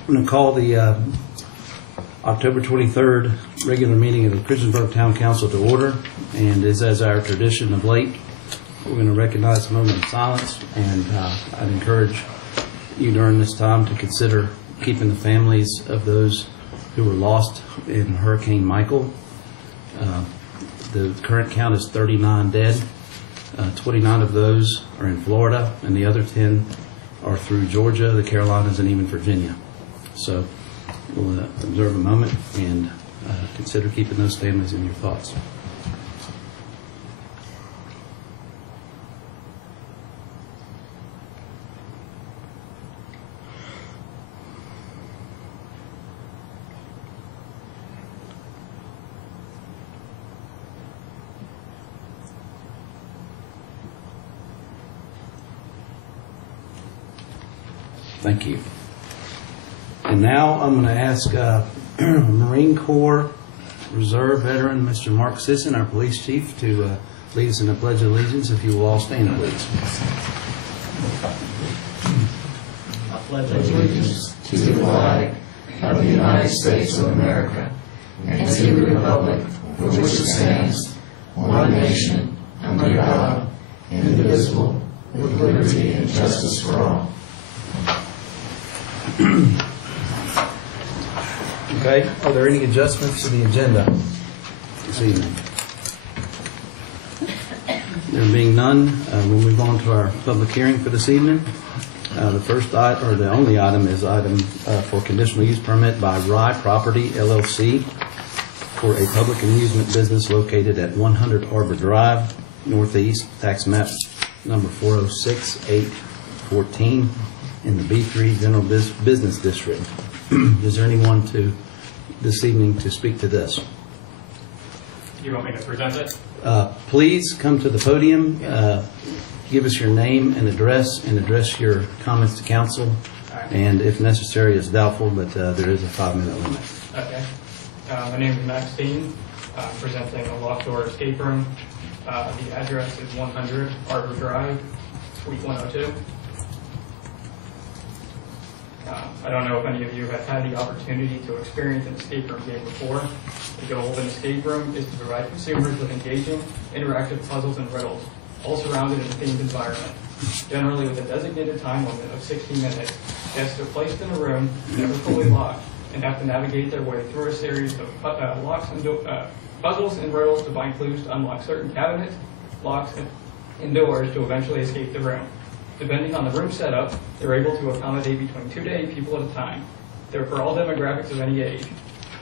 I'm going to call the October 23rd regular meeting of the Christiansburg Town Council to order, and as our tradition of late, we're going to recognize a moment of silence, and I'd encourage you during this time to consider keeping the families of those who were lost in Hurricane Michael. The current count is 39 dead. 29 of those are in Florida, and the other 10 are through Georgia, the Carolinas, and even Virginia. So we'll observe a moment and consider keeping those families in your thoughts. Thank you. And now I'm going to ask Marine Corps Reserve veteran Mr. Mark Sisson, our police chief, to lead us in the Pledge of Allegiance. If you will all stand, please. I pledge allegiance to the flag of the United States of America and to the republic for which it stands, one nation, under God, indivisible, with liberty and justice for all. Okay, are there any adjustments to the agenda this evening? There being none, we'll move on to our public hearing for this evening. The first item, or the only item, is item for conditional use permit by Rye Property LLC for a public amusement business located at 100 Arbor Drive, Northeast, tax map number 406-814 in the B3 General Business District. Is there anyone this evening to speak to this? You want me to present it? Please come to the podium, give us your name and address your comments to council, and if necessary, it's doubtful, but there is a 5-minute limit. Okay. My name is Max Dean. I'm presenting a locked door escape room. The address is 100 Arbor Drive, Suite 102. I don't know if any of you have had the opportunity to experience an escape room game before. The goal of an escape room is to provide consumers with engaging, interactive puzzles and riddles, all surrounded in a themed environment. Generally with a designated time limit of 60 minutes, guests are placed in a room, never fully locked, and have to navigate their way through a series of puzzles and riddles to find clues to unlock certain cabinets, locks, and doors to eventually escape the room. Depending on the room setup, they're able to accommodate between 2 to 8 people at a time. They're for all demographics of any age.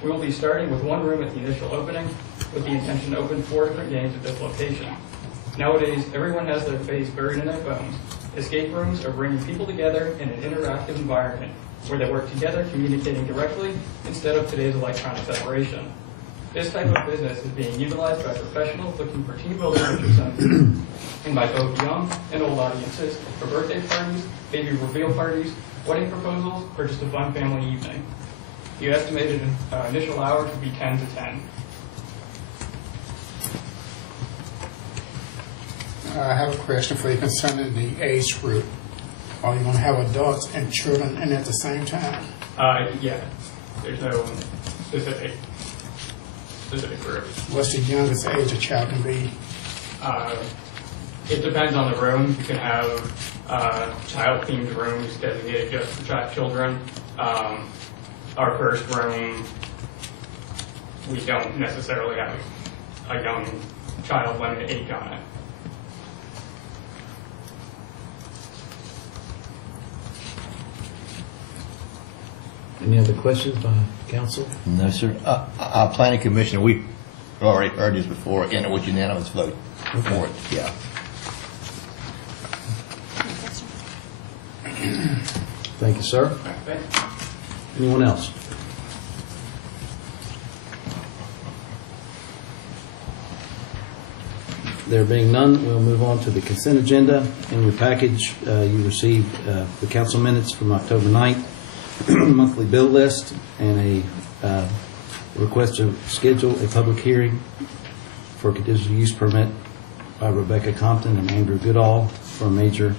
We will be starting with one room at the initial opening, with the intention to open 4 different games at this location. Nowadays, everyone has their face buried in their phones. Escape rooms are bringing people together in an interactive environment where they work together, communicating directly, instead of today's electronic separation. This type of business is being utilized by professionals looking for team building exercises, and by both young and old audiences for birthday parties, baby reveal parties, wedding proposals, or just a fun family evening. The estimated initial hours would be 10 to 10. I have a question for you concerning the age group. Are you going to have adults and children in at the same time? Yeah, there's no specific group. What's the youngest age a child can be? It depends on the room. You can have child-themed rooms designated just for children. Our first room, we don't necessarily have a young child limit age on it. Any other questions by council? No, sir. Our planning commission, we already heard this before, and it was unanimous vote for it. Yeah. Thank you, sir. Okay. Anyone else? There being none, we'll move on to the consent agenda. In your package, you received the council minutes from October 9th, monthly bill list, and a request to schedule a public hearing for a conditional use permit by Rebecca Compton and Andrew Goodall for a major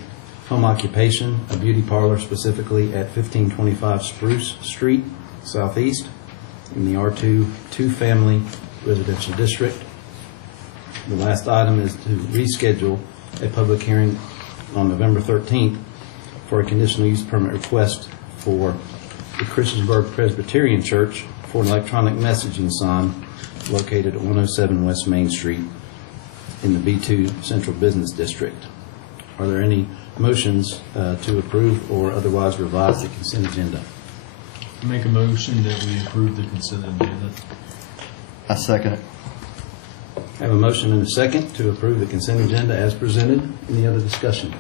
home occupation, a beauty parlor specifically at 1525 Spruce Street Southeast in the R2 two-family residential district. The last item is to reschedule a public hearing on November 13th for a conditional use permit request for the Christiansburg Presbyterian Church for an electronic messaging sign located at 107 West Main Street in the B2 Central Business District. Are there any motions to approve or otherwise revise the consent agenda? Make a motion that we approve the consent agenda. I second it. I have a motion and a second to approve the consent agenda as presented. Any other discussion?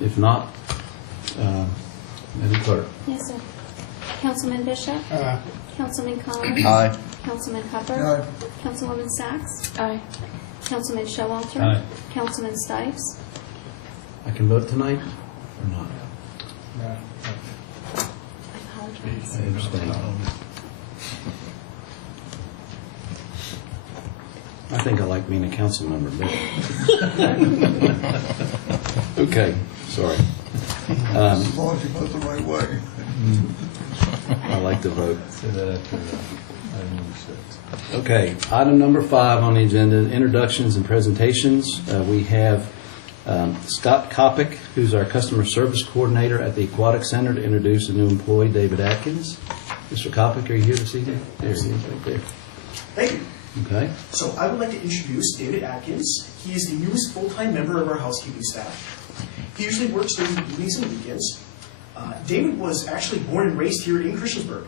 If not, Madam Clerk. Yes, sir. Councilman Bishop? Councilman Collins? Aye. Councilman Hubbard? Councilwoman Sacks? Aye. Councilman Showalter? Aye. Councilman Stipes? I can vote tonight or not? I apologize. I abstain. I think I like being a council member better. Okay, sorry. As long as you vote the right way. I like to vote. Say that after item number 6. Okay, item number 5 on the agenda, introductions and presentations. We have Scott Kopic, who's our customer service coordinator at the Aquatic Center, to introduce a new employee, David Atkins. Mr. Kopic, are you here this evening? There he is, right there. Thank you. Okay. So I would like to introduce David Atkins. He is the newest full-time member of our housekeeping staff. He usually works during the evenings and weekends. David was actually born and raised here in Christiansburg.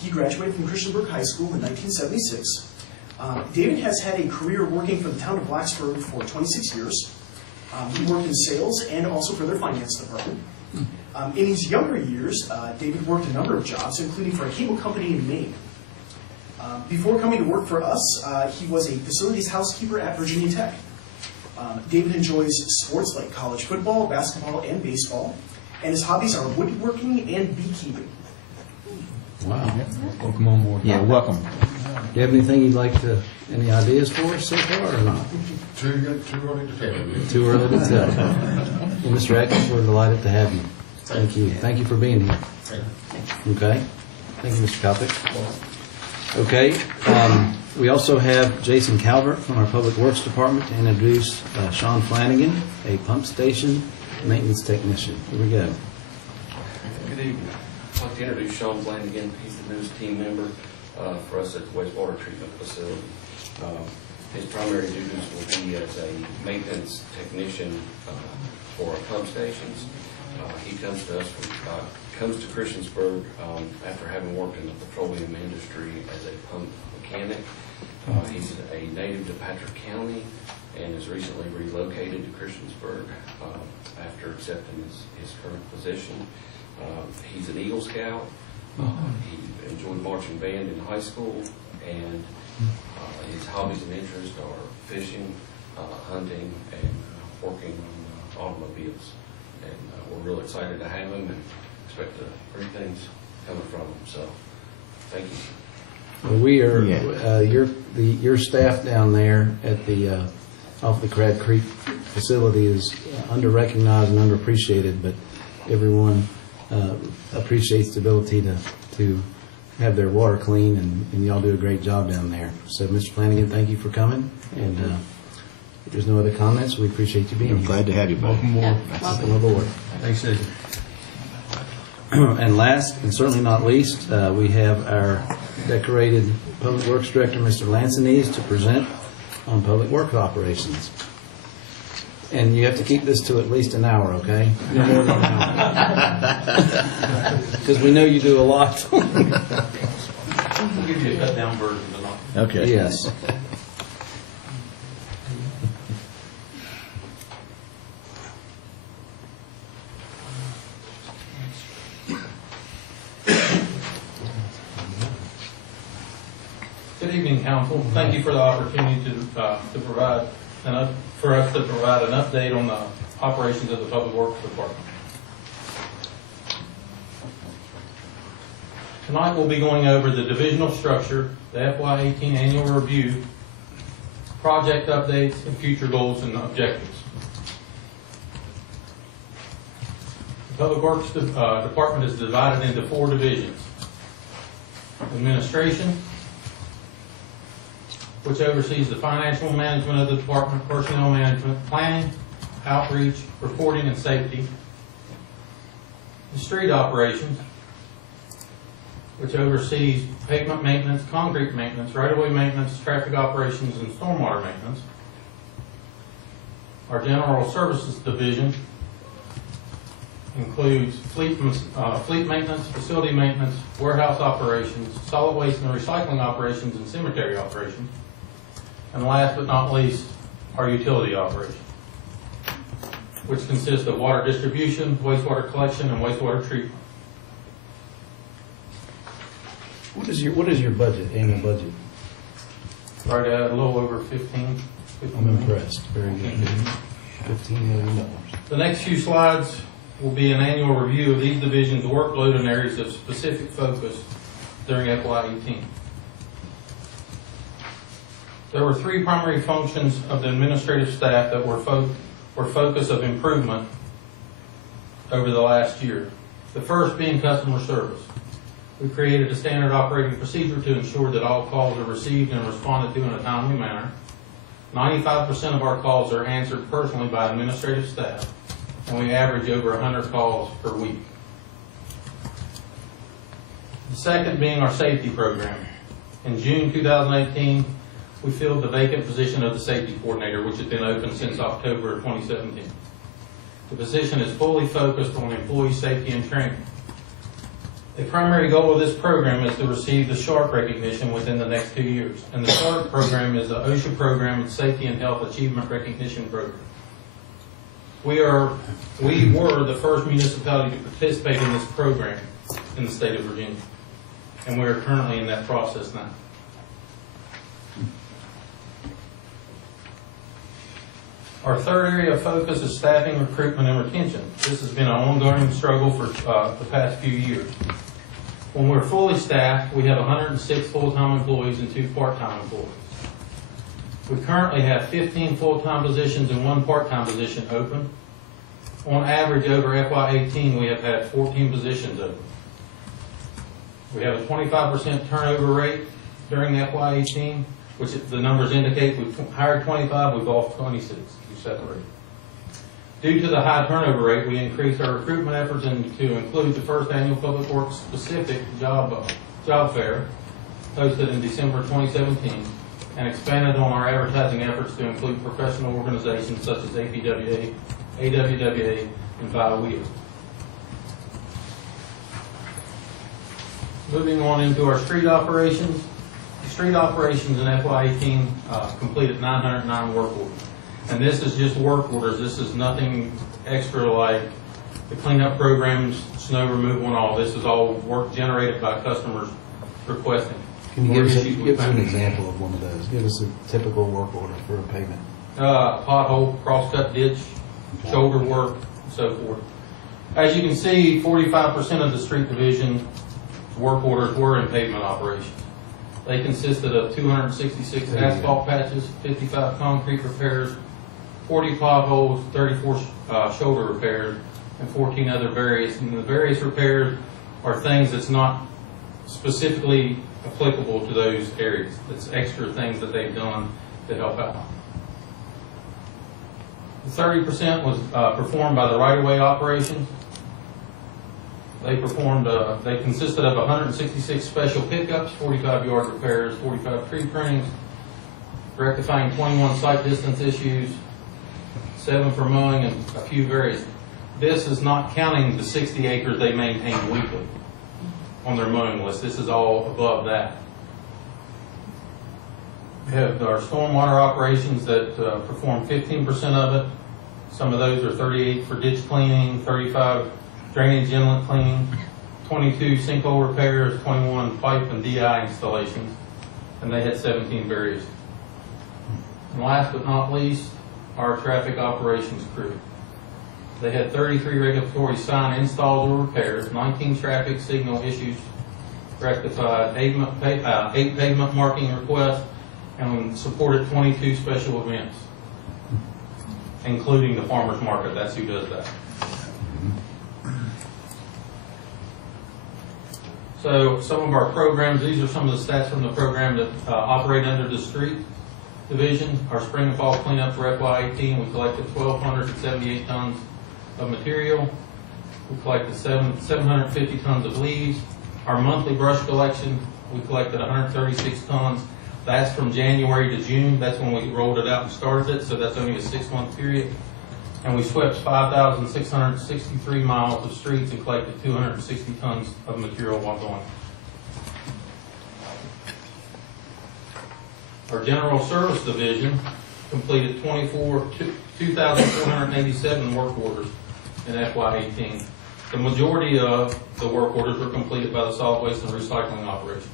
He graduated from Christiansburg High School in 1976. David has had a career working for the town of Blacksburg for 26 years. He worked in sales and also for their finance department. In his younger years, David worked a number of jobs, including for a cable company in Maine. Before coming to work for us, he was a facilities housekeeper at Virginia Tech. David enjoys sports like college football, basketball, and baseball, and his hobbies are woodworking and beekeeping. Wow. Welcome on board. Yeah, welcome. Do you have anything you'd like to, any ideas for us so far or not? Too early to tell. Too early to tell. Well, Mr. Atkins, we're delighted to have you. Thank you. Thank you for being here. Okay. Thank you, Mr. Kopic. Okay. We also have Jason Calvert from our Public Works Department to introduce Sean Flanagan, a pump station maintenance technician. Here we go. Good evening. I'd like to introduce Sean Flanagan. He's the newest team member for us at the wastewater treatment facility. His primary duties will be as a maintenance technician for our pump stations. He comes to us comes to Christiansburg after having worked in the petroleum industry as a pump mechanic. He's a native to Patrick County and has recently relocated to Christiansburg after accepting his current position. He's an Eagle Scout. He enjoyed marching band in high school, and his hobbies and interests are fishing, hunting, and working on automobiles. And we're real excited to have him and expect great things coming from him. So, thank you. Well, we are your staff down there at the off the Crab Creek facility is under-recognized and underappreciated, but everyone appreciates the ability to have their water clean, and y'all do a great job down there. So, Mr. Flanagan, thank you for coming, and if there's no other comments, we appreciate you being here. Glad to have you, buddy. Welcome aboard. Welcome aboard. Thanks, Jason. And last, and certainly not least, we have our decorated Public Works Director, Mr. Lansanese, to present on public works operations. And you have to keep this to at least an hour, okay? No more than an hour. Because we know you do a lot. We'll give you a cut-down version tonight. Okay. Yes. Good evening, Council. Thank you for the opportunity to provide for us to provide an update on the operations of the Public Works Department. Tonight we'll be going over the divisional structure, the FY18 annual review, project updates, and future goals and objectives. Public Works Department is divided into 4 divisions. Administration, which oversees the financial management of the department, personnel management, planning, outreach, reporting, and safety. The street operations, which oversees pavement maintenance, concrete maintenance, right-of-way maintenance, traffic operations, and stormwater maintenance. Our general services division includes fleet maintenance, facility maintenance, warehouse operations, solid waste and recycling operations, and cemetery operations. And last but not least, our utility operation, which consists of water distribution, wastewater collection, and wastewater treatment. What is your budget, annual budget? Right at a little over 15 I'm impressed. Very good. $15 million. The next few slides will be an annual review of these divisions' workload and areas of specific focus during FY18. There were 3 primary functions of the administrative staff that were focus of improvement over the last year. The first being customer service. We created a standard operating procedure to ensure that all calls are received and responded to in a timely manner. 95% of our calls are answered personally by administrative staff, and we average over 100 calls per week. The second being our safety program. In June 2018, we filled the vacant position of the safety coordinator, which had been open since October of 2017. The position is fully focused on employee safety and training. The primary goal of this program is to receive the SHARP recognition within the next 2 years. And the SHARP program is the OSHA program and Safety and Health Achievement Recognition Program. We were the first municipality to participate in this program in the state of Virginia. And we are currently in that process now. Our third area of focus is staffing, recruitment, and retention. This has been an ongoing struggle for the past few years. When we're fully staffed, we have 106 full-time employees and 2 part-time employees. We currently have 15 full-time positions and 1 part-time position open. On average, over FY18, we have had 14 positions open. We have a 25% turnover rate during FY18, which the numbers indicate we've hired 25, we've lost 26. Separated. Due to the high turnover rate, we increased our recruitment efforts to include the first annual Public Works specific job fair hosted in December 2017 and expanded on our advertising efforts to include professional organizations such as APWA, AWWA, and BioWheel. Moving on into our street operations. The street operations in FY18 completed 909 work orders. And this is just work orders. This is nothing extra like the cleanup programs, snow removal, and all. This is all work generated by customers requesting. Can you give us an example of one of those? Give us a typical work order for a pavement. Pothole, cross-cut ditch, shoulder work, and so forth. As you can see, 45% of the street division work orders were in pavement operations. They consisted of 266 asphalt patches, 55 concrete repairs, 40 potholes, 34 shoulder repairs, and 14 other various. And the various repairs are things that's not specifically applicable to those areas. It's extra things that they've done to help out. The 30% was performed by the right-of-way operations. They consisted of 166 special pickups, 45 yard repairs, 45 tree prunings, rectifying 21 site distance issues, 7 for mowing, and a few various. This is not counting the 60 acres they maintain weekly on their mowing list. This is all above that. We have our stormwater operations that perform 15% of it. Some of those are 38 for ditch cleaning, 35 drainage inlet cleaning, 22 sinkhole repairs, 21 pipe and DI installations, and they had 17 various. And last but not least, our traffic operations crew. They had 33 regulatory sign installs or repairs, 19 traffic signal issues rectified, 8 pavement marking requests, and supported 22 special events, including the farmers market. That's who does that. So some of our programs, these are some of the stats from the program that operate under the street division. Our spring and fall cleanup for FY18, we collected 1,278 tons of material. We collected 750 tons of leaves. Our monthly brush collection, we collected 136 tons. That's from January to June. That's when we rolled it out and started it, so that's only a 6-month period. And we swept 5,663 miles of streets and collected 260 tons of material while going. Our general service division completed 2,487 work orders in FY18. The majority of the work orders were completed by the solid waste and recycling operations.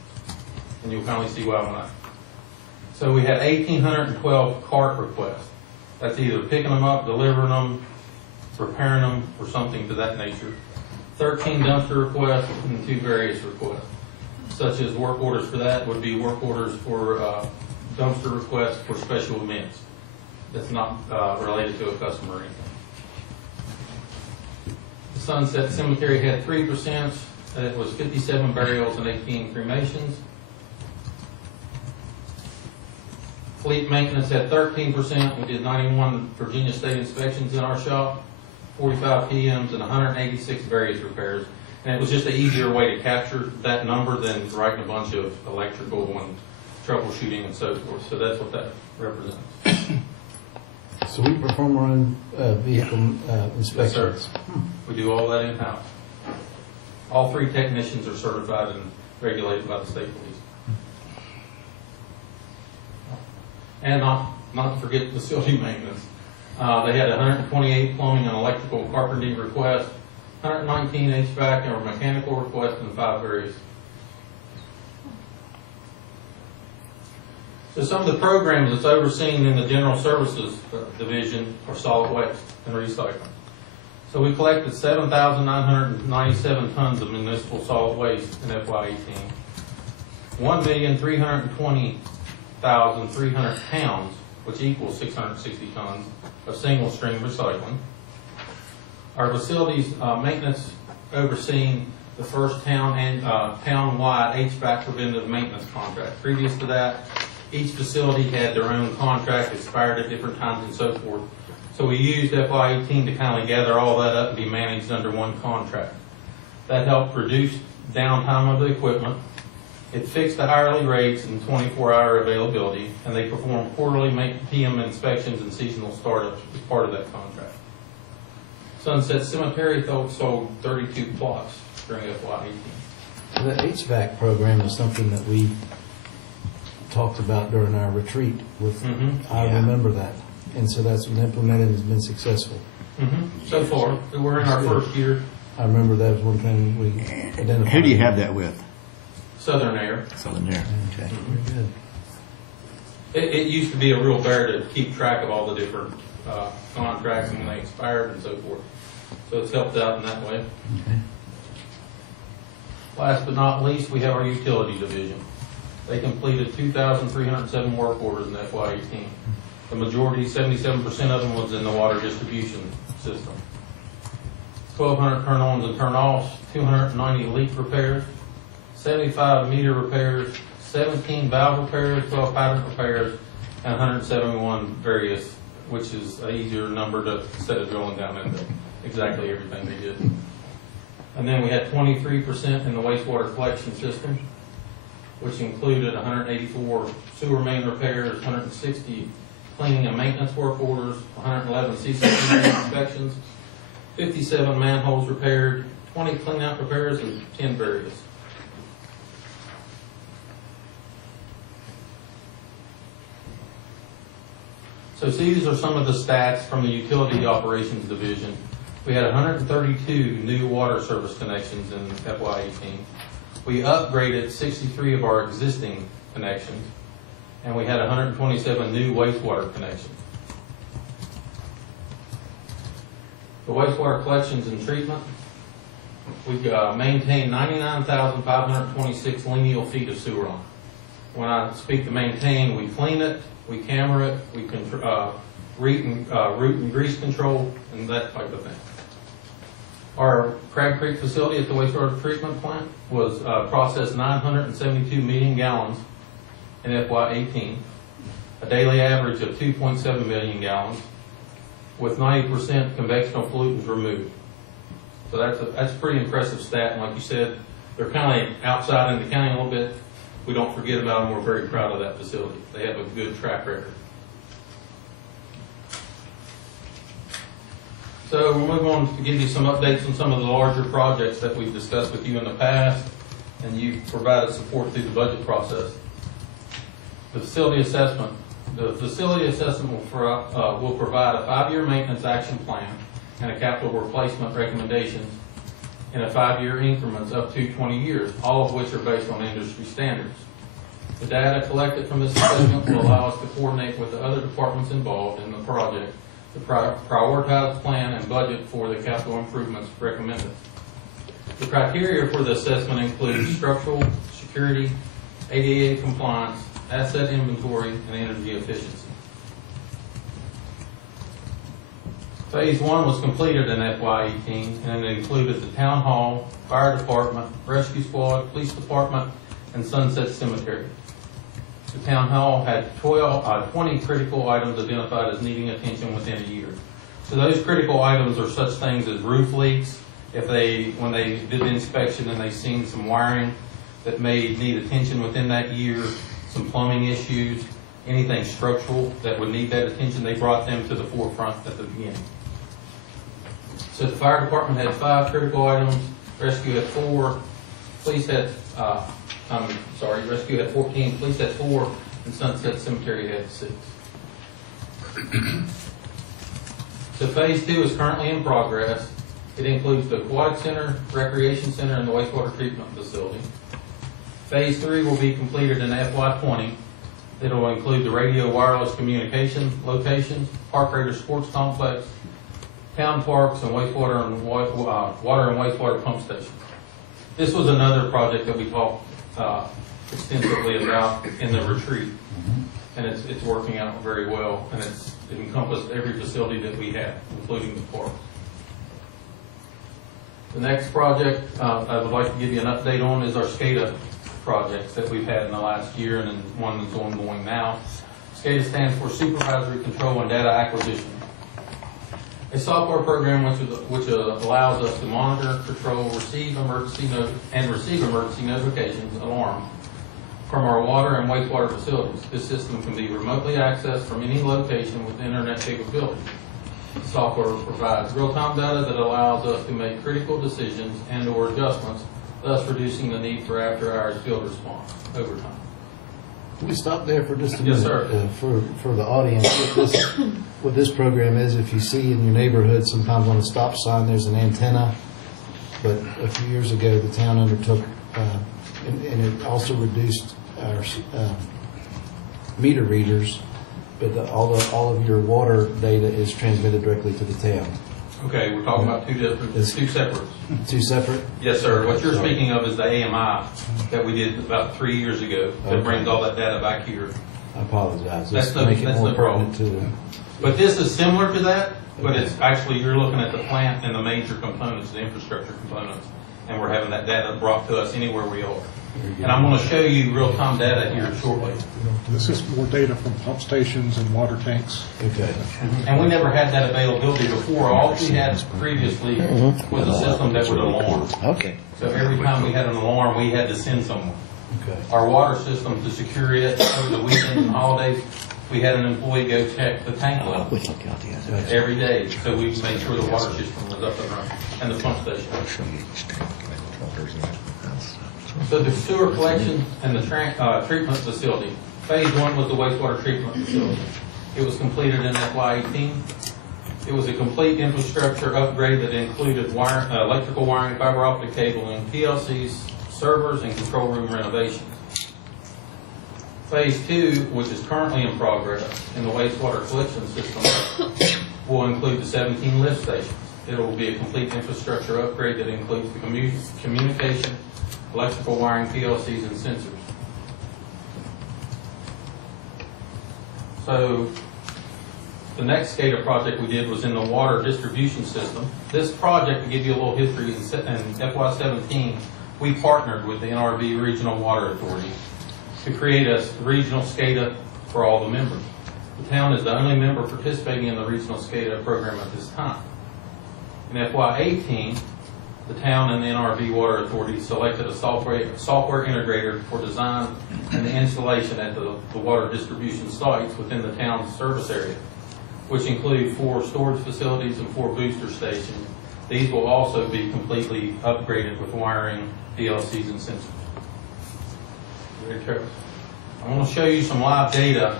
And you'll kindly see why I'm not. So we had 1,812 cart requests. That's either picking them up, delivering them, repairing them, or something to that nature. 13 dumpster requests and 2 various requests, such as work orders for that would be work orders for dumpster requests for special events. That's not related to a customer or anything. The Sunset Cemetery had 3%. It was 57 burials and 18 cremations. Fleet maintenance had 13%. We did 91 Virginia State inspections in our shop, 45 PMs, and 186 various repairs. And it was just an easier way to capture that number than writing a bunch of electrical and troubleshooting and so forth. So that's what that represents. So we perform our own vehicle inspections? Yes, sir. We do all that in-house. All 3 technicians are certified and regulated by the state police. And not to forget facility maintenance. They had 128 plumbing and electrical carpentry requests, 119 HVAC or mechanical requests, and 5 various. So some of the programs that's overseen in the general services division are solid waste and recycling. So we collected 7,997 tons of municipal solid waste in FY18. 1,320,300 pounds, which equals 660 tons of single stream recycling. Our facilities maintenance overseeing the first town-wide HVAC preventive maintenance contract. Previous to that, each facility had their own contract, expired at different times and so forth. So we used FY18 to kind of gather all that up and be managed under one contract. That helped reduce downtime of the equipment. It fixed the hourly rates and 24-hour availability, and they performed quarterly PM inspections and seasonal startups as part of that contract. Sunset Cemetery sold 32 plots during FY18. The HVAC program is something that we talked about during our retreat with, I remember that. And so that's been implemented and has been successful. So far, we're in our first year. I remember that was one thing we identified. Who do you have that with? Southern Air. Southern Air. Okay. Very good. It used to be a real bear to keep track of all the different contracts and when they expired and so forth. So it's helped out in that way. Okay. Last but not least, we have our utility division. They completed 2,307 work orders in FY18. The majority, 77% of them, was in the water distribution system. 1,200 turn-ons and turn-offs, 290 leak repairs, 75 meter repairs, 17 valve repairs, 12 hydrant repairs, and 171 various, which is an easier number to instead of drilling down into exactly everything they did. And then we had 23% in the wastewater collection system, which included 184 sewer main repairs, 160 cleaning and maintenance work orders, 111 CCTV inspections, 57 manholes repaired, 20 cleanout repairs, and 10 various. So these are some of the stats from the utility operations division. We had 132 new water service connections in FY18. We upgraded 63 of our existing connections, and we had 127 new wastewater connections. The wastewater collections and treatment, we maintained 99,526 lineal feet of sewer line. When I speak to maintain, we clean it, we camera it, we root and grease control, and that type of thing. Our Crab Creek facility at the wastewater treatment plant was processed 972 million gallons in FY18, a daily average of 2.7 million gallons, with 90% convectional pollutants removed. So that's a pretty impressive stat, and like you said, they're kind of outside in the county a little bit. We don't forget about them. We're very proud of that facility. They have a good track record. So we'll move on to give you some updates on some of the larger projects that we've discussed with you in the past, and you've provided support through the budget process. The facility assessment. The facility assessment will provide a 5-year maintenance action plan and a capital replacement recommendations in a 5-year increments up to 20 years, all of which are based on industry standards. The data collected from this assessment will allow us to coordinate with the other departments involved in the project to prioritize, plan, and budget for the capital improvements recommended. The criteria for the assessment include structural, security, ADA compliance, asset inventory, and energy efficiency. Phase 1 was completed in FY18, and it included the town hall, fire department, rescue squad, police department, and Sunset Cemetery. The town hall had 20 critical items identified as needing attention within a year. So those critical items are such things as roof leaks. When they did the inspection and they seen some wiring that may need attention within that year, some plumbing issues, anything structural that would need that attention, they brought them to the forefront at the beginning. So the fire department had 5 critical items, rescue had 4, police had, rescue had 14, police had 4, and Sunset Cemetery had 6. So phase 2 is currently in progress. It includes the aquatic center, recreation center, and the wastewater treatment facility. Phase 3 will be completed in FY20. It will include the radio wireless communication locations, Park Raider Sports Complex, town parks, and water and wastewater pump stations. This was another project that we talked extensively about in the retreat, and it's working out very well, and it encompassed every facility that we have, including the parks. The next project I would like to give you an update on is our SCADA projects that we've had in the last year, and then one that's ongoing now. SCADA stands for Supervisory Control and Data Acquisition. A software program which allows us to monitor, control, receive emergency notifications, alarms, from our water and wastewater facilities. This system can be remotely accessed from any location with internet capability. The software provides real-time data that allows us to make critical decisions and/or adjustments, thus reducing the need for after-hours field response over time. Can we stop there for just a minute? Yes, sir. For the audience, what this program is, if you see in your neighborhood, sometimes on a stop sign, there's an antenna. But a few years ago, the town undertook, and it also reduced our meter readers, but all of your water data is transmitted directly to the town. Okay, we're talking about two separate. Two separate? Yes, sir. What you're speaking of is the AMI that we did about 3 years ago that brings all that data back here. I apologize. That's Just make it more no pertinent problem. But this is similar to that, but it's actually, you're looking at the plant and the major components, the infrastructure components, and we're having that data brought to us anywhere we are. And I'm going to show you real-time data here shortly. This is more data from pump stations and water tanks. Okay. And we never had that availability before. All we had previously was a system that would alarm. Okay. So every time we had an alarm, we had to send someone. Okay. Our water system, to secure it over the weekends and holidays, we had an employee go check the tank level every day, so we made sure the water system was up and running, and the pump station. So the sewer collection and the treatment facility. Phase 1 was the wastewater treatment facility. It was completed in FY18. It was a complete infrastructure upgrade that included electrical wiring, fiber optic cabling, PLCs, servers, and control room renovations. Phase 2, which is currently in progress in the wastewater collection system, will include the 17 lift stations. It will be a complete infrastructure upgrade that includes the communication, electrical wiring, PLCs, and sensors. The next SCADA project we did was in the water distribution system. This project, to give you a little history, in FY17, we partnered with the NRV Regional Water Authority to create a regional SCADA for all the members. The town is the only member participating in the regional SCADA program at this time. In FY18, the town and the NRV Water Authority selected a software integrator for design and the installation at the water distribution sites within the town's service area, which include 4 storage facilities and 4 booster stations. These will also be completely upgraded with wiring, PLCs, and sensors. Very careful. I want to show you some live data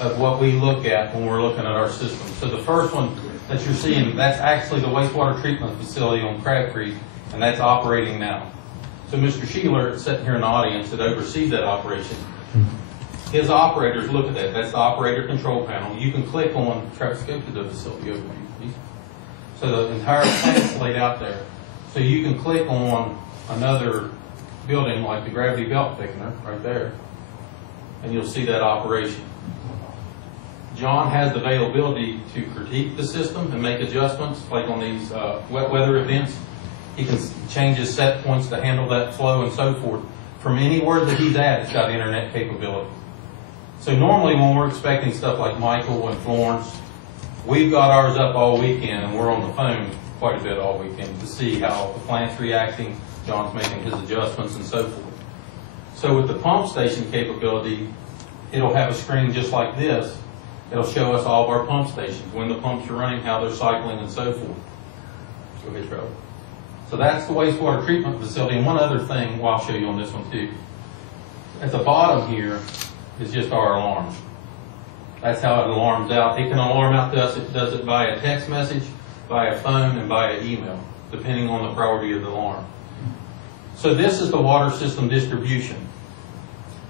of what we look at when we're looking at our system. So the first one that you're seeing, that's actually the wastewater treatment facility on Crab Creek, and that's operating now. So Mr. Sheeler, sitting here in the audience, that oversees that operation. His operators look at that. That's the operator control panel. You can click on, Travis, go to the facility overview, please. So the entire plant's laid out there. So you can click on another building like the gravity belt thickener right there, and you'll see that operation. John has the availability to critique the system and make adjustments, like on these wet weather events. He can change his set points to handle that flow and so forth. From anywhere that he's at, it's got internet capability. So normally when we're expecting stuff like Michael and Florence, we've got ours up all weekend and we're on the phone quite a bit all weekend to see how the plant's reacting, John's making his adjustments and so forth. So with the pump station capability, it'll have a screen just like this. It'll show us all of our pump stations, when the pumps are running, how they're cycling, and so forth. Go ahead, Trevor. So that's the wastewater treatment facility. And one other thing, well, I'll show you on this one too. At the bottom here is just our alarm. That's how it alarms out. It can alarm out to us. It does it via text message, via phone, and via email, depending on the priority of the alarm. So this is the water system distribution.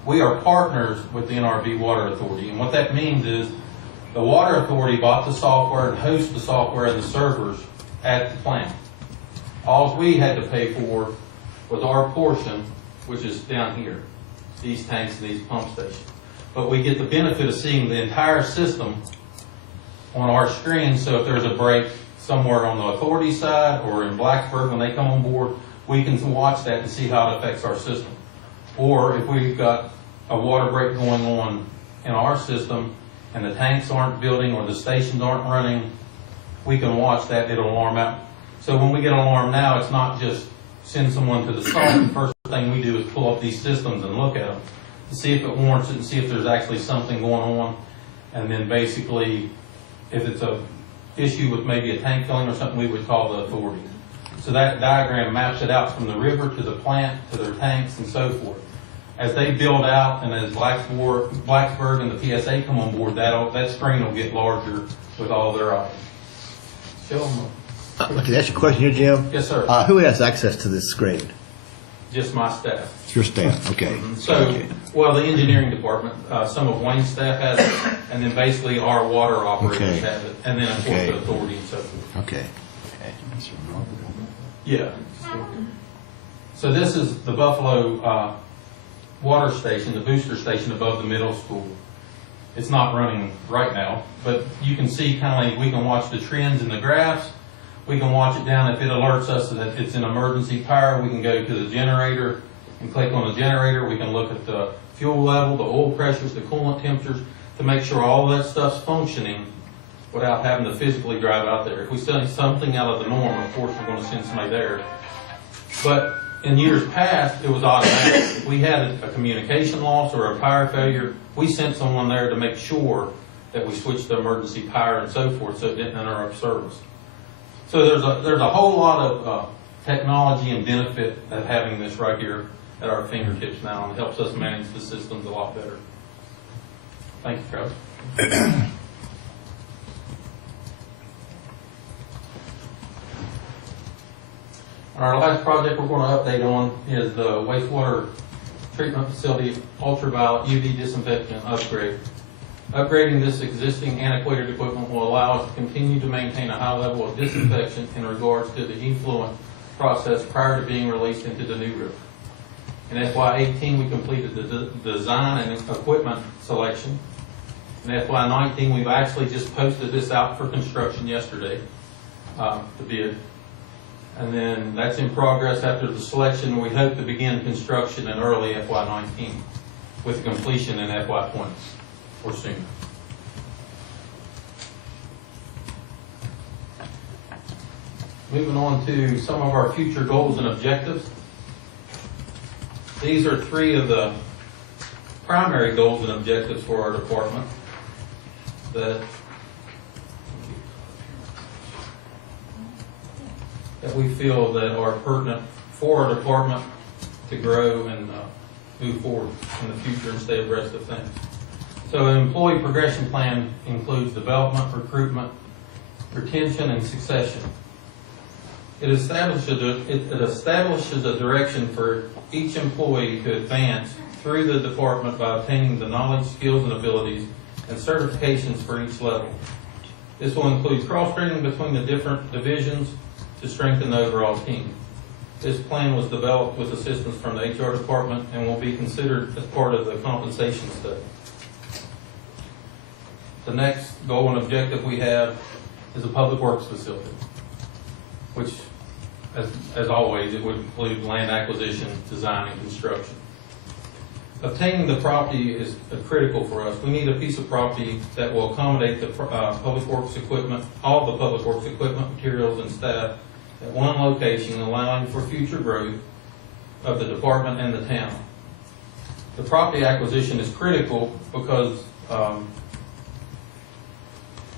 We are partners with the NRV Water Authority, and what that means is the Water Authority bought the software and hosts the software and the servers at the plant. All we had to pay for was our portion, which is down here, these tanks and these pump stations. But we get the benefit of seeing the entire system on our screen, so if there's a break somewhere on the authority side or in Blacksburg when they come on board, we can watch that and see how it affects our system. Or if we've got a water break going on in our system and the tanks aren't building or the stations aren't running, we can watch that. It'll alarm out. So when we get an alarm now, it's not just send someone to the site. The first thing we do is pull up these systems and look at them to see if it warrants it and see if there's actually something going on. And then basically, if it's a issue with maybe a tank filling or something, we would call the authority. So that diagram maps it out from the river to the plant to their tanks and so forth. As they build out and as Blacksburg and the PSA come on board, that screen will get larger with all their items. Show them. Can I ask you a question here, Jim? Yes, sir. Who has access to this screen? Just my staff. It's your staff, okay. So, Okay. well, the engineering department, some of Wayne's staff has it, and then basically our water operators Okay. have it, and then of course Okay. the authority and so forth. Okay. Yeah. So this is the Buffalo water station, the booster station above the middle school. It's not running right now, but you can see kind of like we can watch the trends in the graphs. We can watch it down. If it alerts us that it's an emergency power, we can go to the generator and click on the generator. We can look at the fuel level, the oil pressures, the coolant temperatures to make sure all of that stuff's functioning without having to physically drive out there. If we send something out of the norm, of course we're going to send somebody there. But in years past, it was automatic. If we had a communication loss or a power failure, we sent someone there to make sure that we switched to emergency power and so forth so it didn't interrupt service. So there's a whole lot of technology and benefit of having this right here at our fingertips now, and it helps us manage the systems a lot better. Thank you, Travis. Our last project we're going to update on is the wastewater treatment facility ultraviolet UV disinfectant upgrade. Upgrading this existing antiquated equipment will allow us to continue to maintain a high level of disinfection in regards to the effluent process prior to being released into the new river. In FY18, we completed the design and equipment selection. In FY19, we've actually just posted this out for construction yesterday, to bid. And then that's in progress after the selection. We hope to begin construction in early FY19 with completion in FY20 or sooner. Moving on to some of our future goals and objectives. These are three of the primary goals and objectives for our department that we feel that are pertinent for our department to grow and move forward in the future and stay abreast of things. So an employee progression plan includes development, recruitment, retention, and succession. It establishes a direction for each employee to advance through the department by obtaining the knowledge, skills, and abilities and certifications for each level. This will include cross-training between the different divisions to strengthen the overall team. This plan was developed with assistance from the HR department and will be considered as part of the compensation study. The next goal and objective we have is a public works facility, which, as always, it would include land acquisition, design, and construction. Obtaining the property is critical for us. We need a piece of property that will accommodate the public works equipment, all the public works equipment, materials, and staff at one location, allowing for future growth of the department and the town. The property acquisition is critical because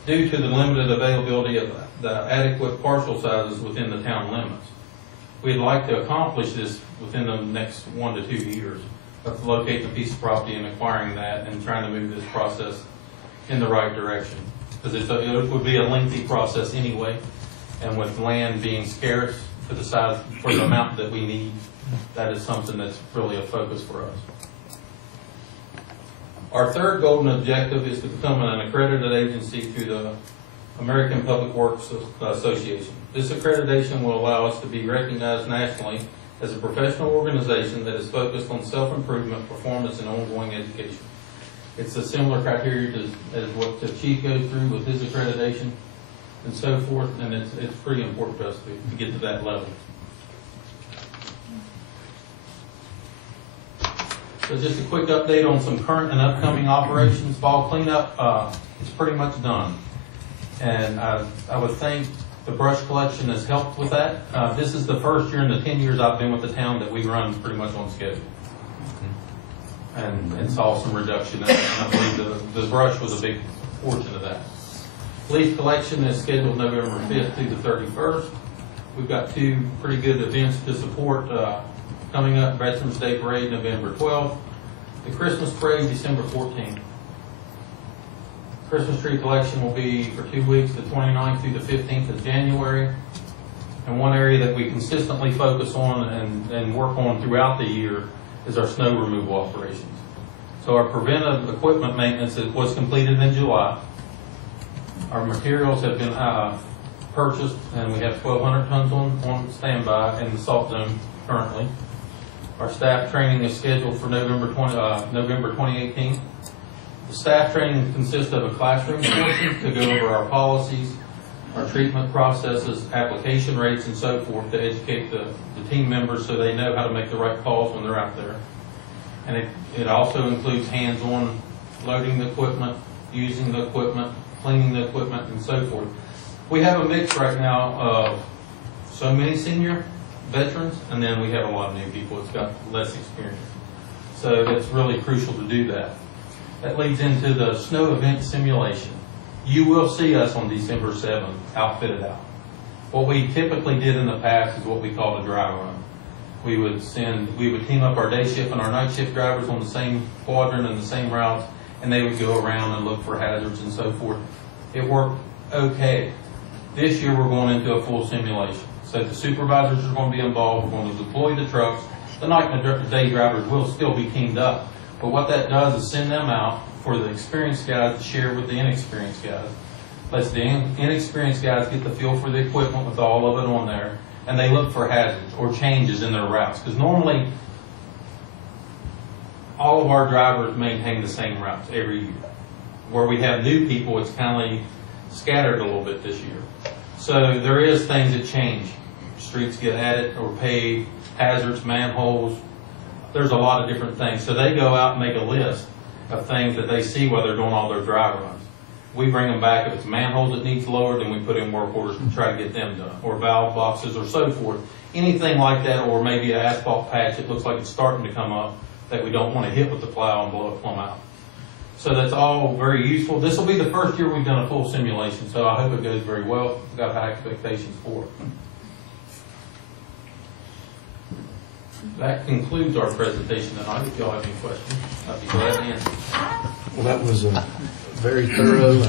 due to the limited availability of the adequate parcel sizes within the town limits. We'd like to accomplish this within the next 1 to 2 years of locating a piece of property and acquiring that and trying to move this process in the right direction. Because it would be a lengthy process anyway, and with land being scarce for the size, for the amount that we need, that is something that's really a focus for us. Our third goal and objective is to become an accredited agency through the American Public Works Association. This accreditation will allow us to be recognized nationally as a professional organization that is focused on self-improvement, performance, and ongoing education. It's a similar criteria as what the chief goes through with his accreditation and so forth, and it's pretty important for us to get to that level. So just a quick update on some current and upcoming operations. Fall cleanup is pretty much done. And I would think the brush collection has helped with that. This is the first year in the 10 years I've been with the town that we run pretty much on schedule. And saw some reduction in it. And I believe the brush was a big portion of that. Leaf collection is scheduled November 5th through the 31st. We've got two pretty good events to support coming up. Veterans Day Parade, November 12th. The Christmas Parade, December 14th. Christmas tree collection will be for 2 weeks, the 29th through the 15th of January. And one area that we consistently focus on and work on throughout the year is our snow removal operations. So our preventive equipment maintenance was completed in July. Our materials have been purchased, and we have 1,200 tons on standby in the salt zone currently. Our staff training is scheduled for November 2018. The staff training consists of a classroom portion to go over our policies, our treatment processes, application rates, and so forth to educate the team members so they know how to make the right calls when they're out there. And it also includes hands-on loading the equipment, using the equipment, cleaning the equipment, and so forth. We have a mix right now of so many senior veterans, and then we have a lot of new people that's got less experience. So that's really crucial to do that. That leads into the snow event simulation. You will see us on December 7th outfitted out. What we typically did in the past is what we called a dry run. We would team up our day shift and our night shift drivers on the same quadrant and the same routes, and they would go around and look for hazards and so forth. It worked okay. This year we're going into a full simulation. So the supervisors are going to be involved. We're going to deploy the trucks. The night and day drivers will still be teamed up. But what that does is send them out for the experienced guys to share with the inexperienced guys. Lets the inexperienced guys get the feel for the equipment with all of it on there, and they look for hazards or changes in their routes. Because normally, all of our drivers maintain the same routes every year. where we have new people, it's kind of scattered a little bit this year. So there is things that change. Streets get added or paved, hazards, manholes. There's a lot of different things. So they go out and make a list of things that they see while they're doing all their dry runs. We bring them back. If it's manholes that needs lowered, then we put in work orders to try to get them done, or valve boxes or so forth. Anything like that, or maybe an asphalt patch that looks like it's starting to come up that we don't want to hit with the plow and blow it plumb out. So that's all very useful. This will be the first year we've done a full simulation, so I hope it goes very well. We've got high expectations for it. That concludes our presentation tonight. If y'all have any questions, I'd be glad to answer. Well, that was a very thorough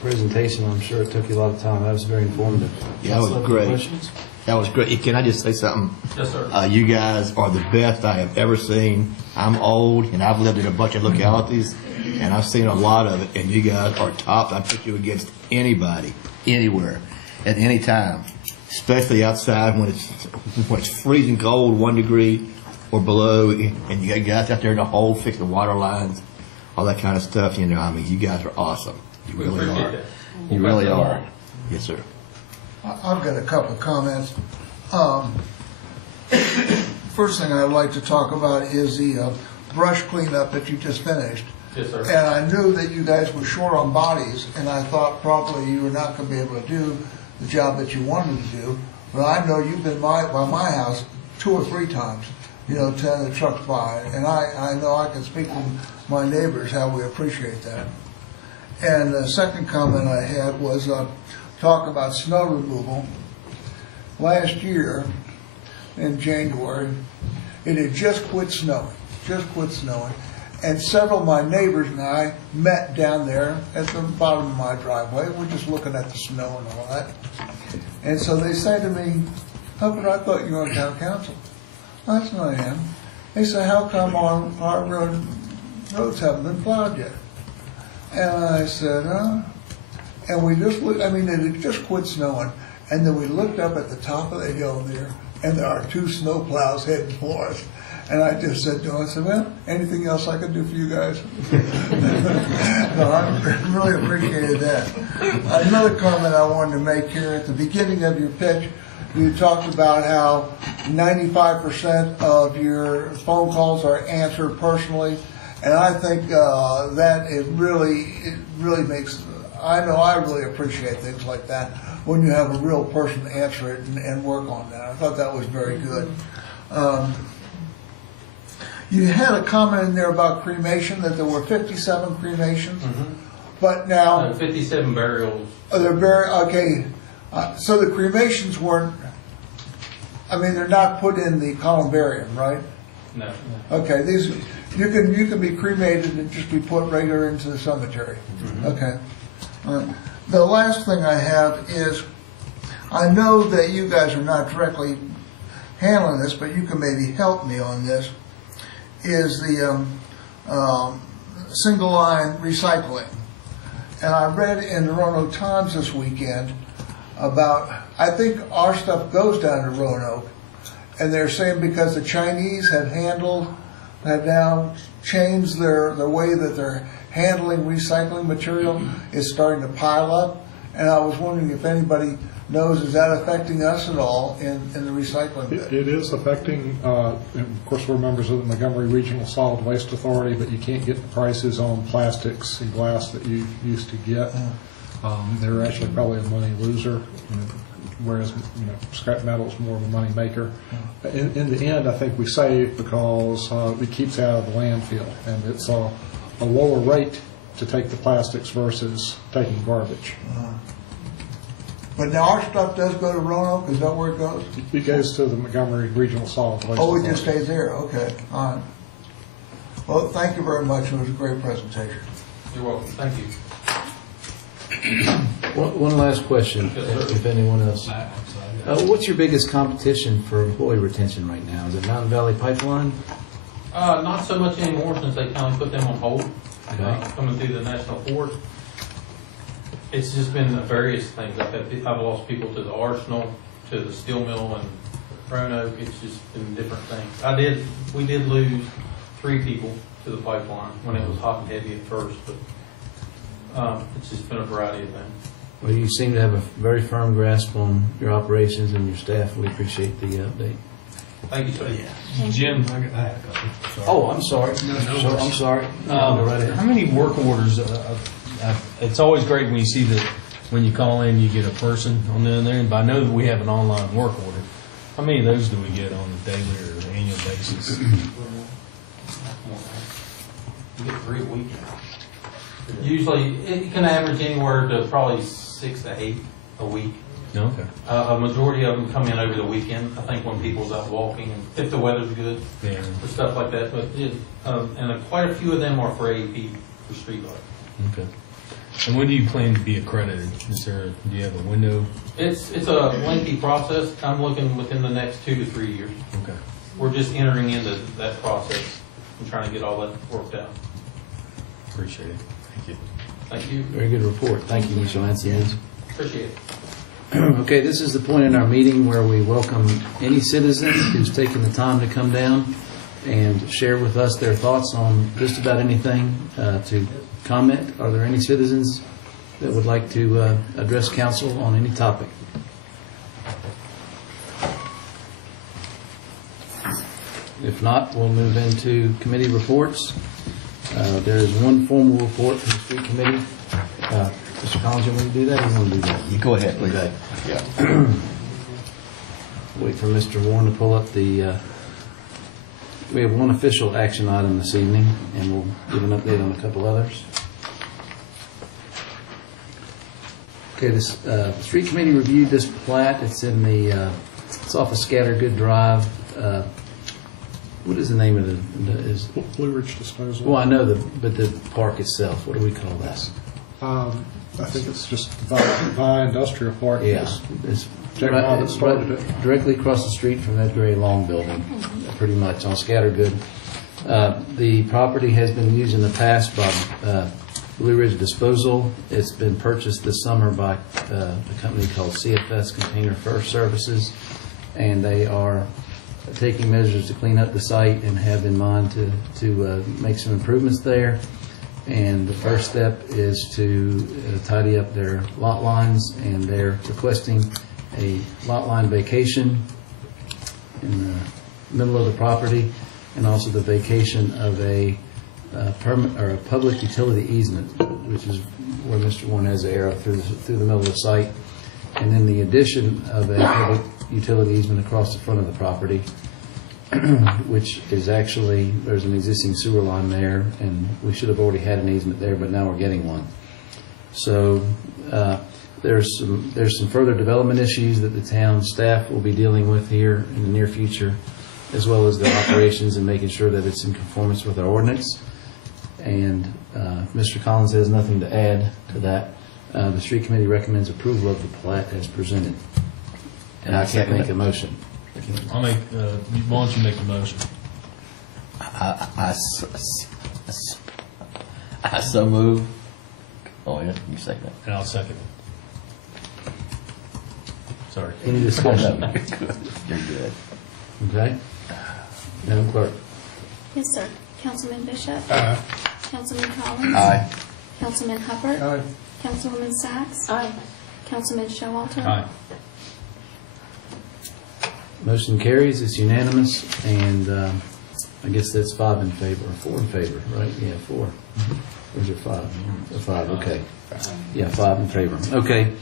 presentation. I'm sure it took you a lot of time. That was very informative. Yeah, that was great. Questions? That was great. Can I just say something? Yes, sir. You guys are the best I have ever seen. I'm old, and I've lived in a bunch of localities, and I've seen a lot of it, and you guys are top. I put you against anybody, anywhere, at any time, especially outside when it's freezing cold, 1 degree or below, and you got guys out there in the hole fixing water lines, all that kind of stuff. You know, I mean, you guys are awesome. You We really appreciate are. that. You really are. Yes, sir. I've got a couple of comments. First thing I'd like to talk about is the brush cleanup that you just finished. Yes, sir. And I knew that you guys were short on bodies, and I thought probably you were not going to be able to do the job that you wanted to do. But I know you've been by my house 2 or 3 times, you know, telling the trucks by. And I know I can speak to my neighbors how we appreciate that. And the second comment I had was talk about snow removal. Last year, in January, it had just quit snowing, and several of my neighbors and I met down there at the bottom of my driveway. We're just looking at the snow and all that. And so they say to me, "Hubbard, I thought you were on town council." I said, "I am." They said, "How come our roads haven't been plowed yet?" And I said, and we just looked, I mean, it had just quit snowing. And then we looked up at the top of the hill there, and there are 2 snow plows heading for us. And I just said to him, I said, "Well, anything else I could do for you guys?" No, I really appreciated that. Another comment I wanted to make here at the beginning of your pitch, you talked about how 95% of your phone calls are answered personally. And I think that it really makes, I know I really appreciate things like that when you have a real person answer it and work on that. I thought that was very good. You had a comment in there about cremation, that there were 57 cremations, but now 57 burials. they're okay. So the cremations weren't, I mean, they're not put in the columbarium, right? No. Okay, these you can be cremated and just be put regular into the cemetery. Okay. All right. The last thing I have is, I know that you guys are not directly handling this, but you can maybe help me on this. Is the single line recycling, and I read in the Roanoke Times this weekend about, I think our stuff goes down to Roanoke, and they're saying because the Chinese have now changed their way that they're handling recycling material, is starting to pile up. And I was wondering if anybody knows, is that affecting us at all in the recycling bit? It is affecting, and of course, we're members of the Montgomery Regional Solid Waste Authority, but you can't get the prices on plastics and glass that you used to get. They're actually probably a money loser, whereas scrap metal is more of a money maker. In the end, I think we save because it keeps out of the landfill, and it's a lower rate to take the plastics versus taking garbage. But now our stuff does go to Roanoke. Is that where it goes? It goes to the Montgomery Regional Solid Waste Oh, it Authority. just stays there. Okay. All right. Well, thank you very much. It was a great presentation. You're welcome. Thank you. One last question, if anyone else. What's your biggest competition for employee retention right now? Is it Mountain Valley Pipeline? Not so much anymore since they kind of put them on hold, Okay. coming through the national forest. It's just been various things. I've lost people to the arsenal, to the steel mill and Roanoke. It's just been different things. We did lose 3 people to the pipeline when it was hot and heavy at first, but it's just been a variety of things. Well, you seem to have a very firm grasp on your operations and your staff. We appreciate the update. Thank you, sir. Jim, Oh, I'm sorry. I'm sorry. Go right ahead. how many work orders, it's always great when you see that, when you call in, you get a person on the other end, but I know that we have an online work order. How many of those do we get on a daily or annual basis? You get 3 a week. Usually, it can average anywhere to probably 6 to 8 a week. No, okay. A majority of them come in over the weekend, I think when people's out walking, and if the weather's good, Yeah. or stuff like that. But quite a few of them are for AEP, for street light. Okay. And when do you plan to be accredited? Do you have a window? It's a lengthy process. I'm looking within the next 2 to 3 years. Okay. We're just entering into that process and trying to get all that worked out. Appreciate it. Thank you. Thank you. Very good report. Thank you, Mr. Lansing. Appreciate it. Okay, this is the point in our meeting where we welcome any citizen who's taken the time to come down and share with us their thoughts on just about anything, to comment. Are there any citizens that would like to address council on any topic? If not, we'll move into committee reports. There is one formal report from the street committee. Mr. Collins, you want to do that, or you want to do that? You go ahead, please. Yeah. Wait for Mr. Warren to pull up the, we have one official action item this evening, and we'll give an update on a couple others. Okay, this street committee reviewed this plat. It's in the, it's off of Scattergood Drive. What is the name of is? Blue Ridge Disposal. Well, I know but the park itself, what do we call that? I think it's just Vine Industrial Park. Yeah, it's directly across the street from that Gray Long building, pretty much on Scattergood. The property has been used in the past by Blue Ridge Disposal. It's been purchased this summer by a company called CFS Container First Services, and they are taking measures to clean up the site and have in mind to make some improvements there. And the first step is to tidy up their lot lines, and they're requesting a lot line vacation in the middle of the property, and also the vacation of a permit or a public utility easement, which is where Mr. Warren has the arrow through the middle of the site, and then the addition of a public utility easement across the front of the property, which is actually, there's an existing sewer line there, and we should have already had an easement there, but now we're getting one. So there's some further development issues that the town staff will be dealing with here in the near future, as well as their operations and making sure that it's in conformance with our ordinance. And Mr. Collins has nothing to add to that. The street committee recommends approval of the plat as presented. And I can't make a motion. I'll make, why don't you make the motion? I so move. Oh, yeah, you say that. And I'll second it. Sorry. Any discussion? You're good. Okay. Madam Clerk. Yes, sir. Councilman Bishop? Aye. Councilman Collins? Aye. Councilman Hubbard? Aye. Councilwoman Sacks? Aye. Councilman Showalter? Aye. Motion carries. It's unanimous, and I guess that's 5 in favor, or 4 in favor, right? Yeah, 4. Where's your 5? 5, okay. Yeah, 5 in favor. Okay.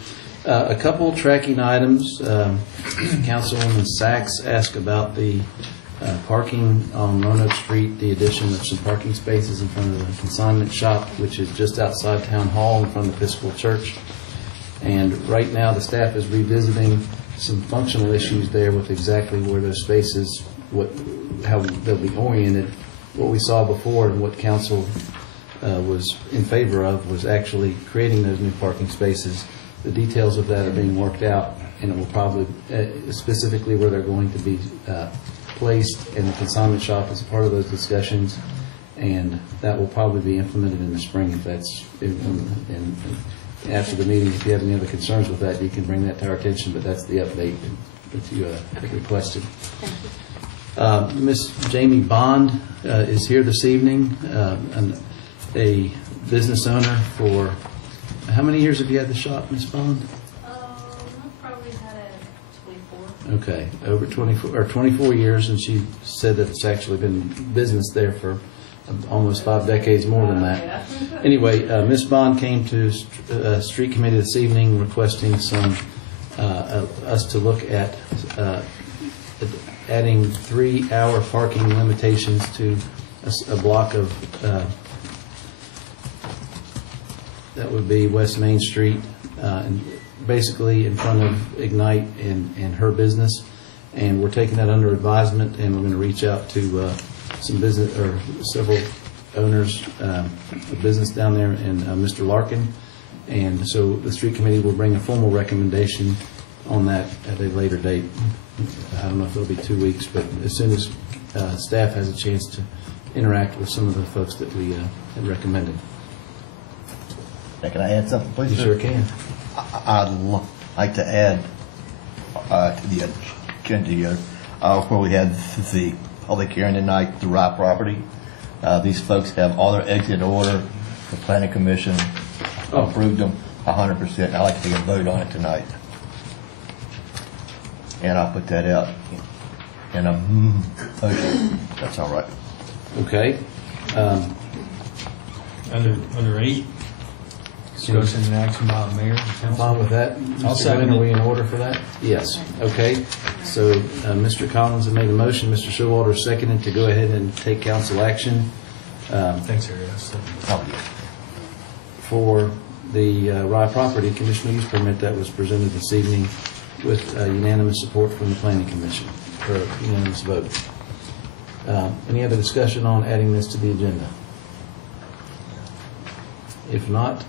A couple tracking items. Councilwoman Sacks asked about the parking on Roanoke Street, the addition of some parking spaces in front of the consignment shop, which is just outside Town Hall in front of the Episcopal Church. And right now, the staff is revisiting some functional issues there with exactly where those spaces, how they'll be oriented. What we saw before and what council was in favor of was actually creating those new parking spaces. The details of that are being worked out, and it will probably, specifically where they're going to be placed, and the consignment shop is a part of those discussions, and that will probably be implemented in the spring if that's, and after the meeting, if you have any other concerns with that, you can bring that to our attention, but that's the update that you requested. Thank Miss Jamie Bond is here this evening, a business owner for, how many years have you had the shop, Miss Bond? I've probably had it 24. Okay, over 24 years, and she said that it's actually been business there for almost 5 decades, more than that. Anyway, Miss Bond came to Street Committee this evening requesting some, us to look at adding 3-hour parking limitations to a block of, that would be West Main Street, and basically in front of Ignite and her business. And we're taking that under advisement, and we're going to reach out to some business, or several owners of business down there, and Mr. Larkin. And so the street committee will bring a formal recommendation on that at a later date. I don't know if it'll be 2 weeks, but as soon as staff has a chance to interact with some of the folks that we had recommended. Can I add something, please? You sure can. I'd like to add to the agenda here, where we had the public hearing tonight, the Rye property. These folks have all their exit order. The planning commission approved them 100%. I'd like to take a vote on it tonight. And I'll put that out in a motion. That's all right. Okay. Under 8, discussion and action by the mayor. I'm fine with that. I'll Mr. second Glenn, it. are we in order for that? Yes. Okay. So Mr. Collins has made a motion. Mr. Showalter seconded to go ahead and take council action Thanks, Harry. for the Rye property conditional use permit that was presented this evening with unanimous support from the planning commission, for a unanimous vote. Any other discussion on adding this to the agenda? If not,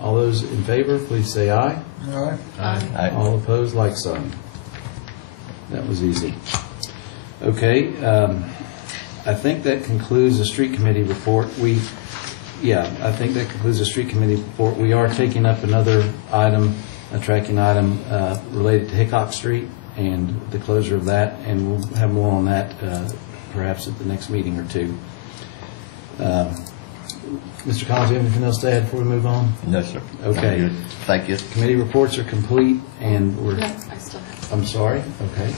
all those in favor, please say aye. Aye. All opposed, like sign. That was easy. Okay, I think that concludes the street committee report. I think that concludes the street committee report. We are taking up another item, a tracking item related to Hickok Street and the closure of that, and we'll have more on that perhaps at the next meeting or two. Mr. Collins, do you have anything else to add before we move on? No, sir. Okay. Thank you. Committee reports are complete, and No, I still have. I'm sorry? Okay.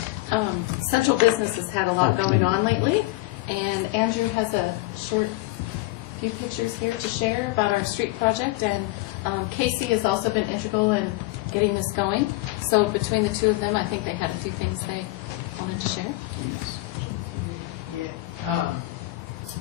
Central Business has had a lot Oh, going yeah. on lately, and Andrew has a short few pictures here to share about our street project, and Casey has also been integral in getting this going. So between the two of them, I think they had a few things they wanted to share. Yeah.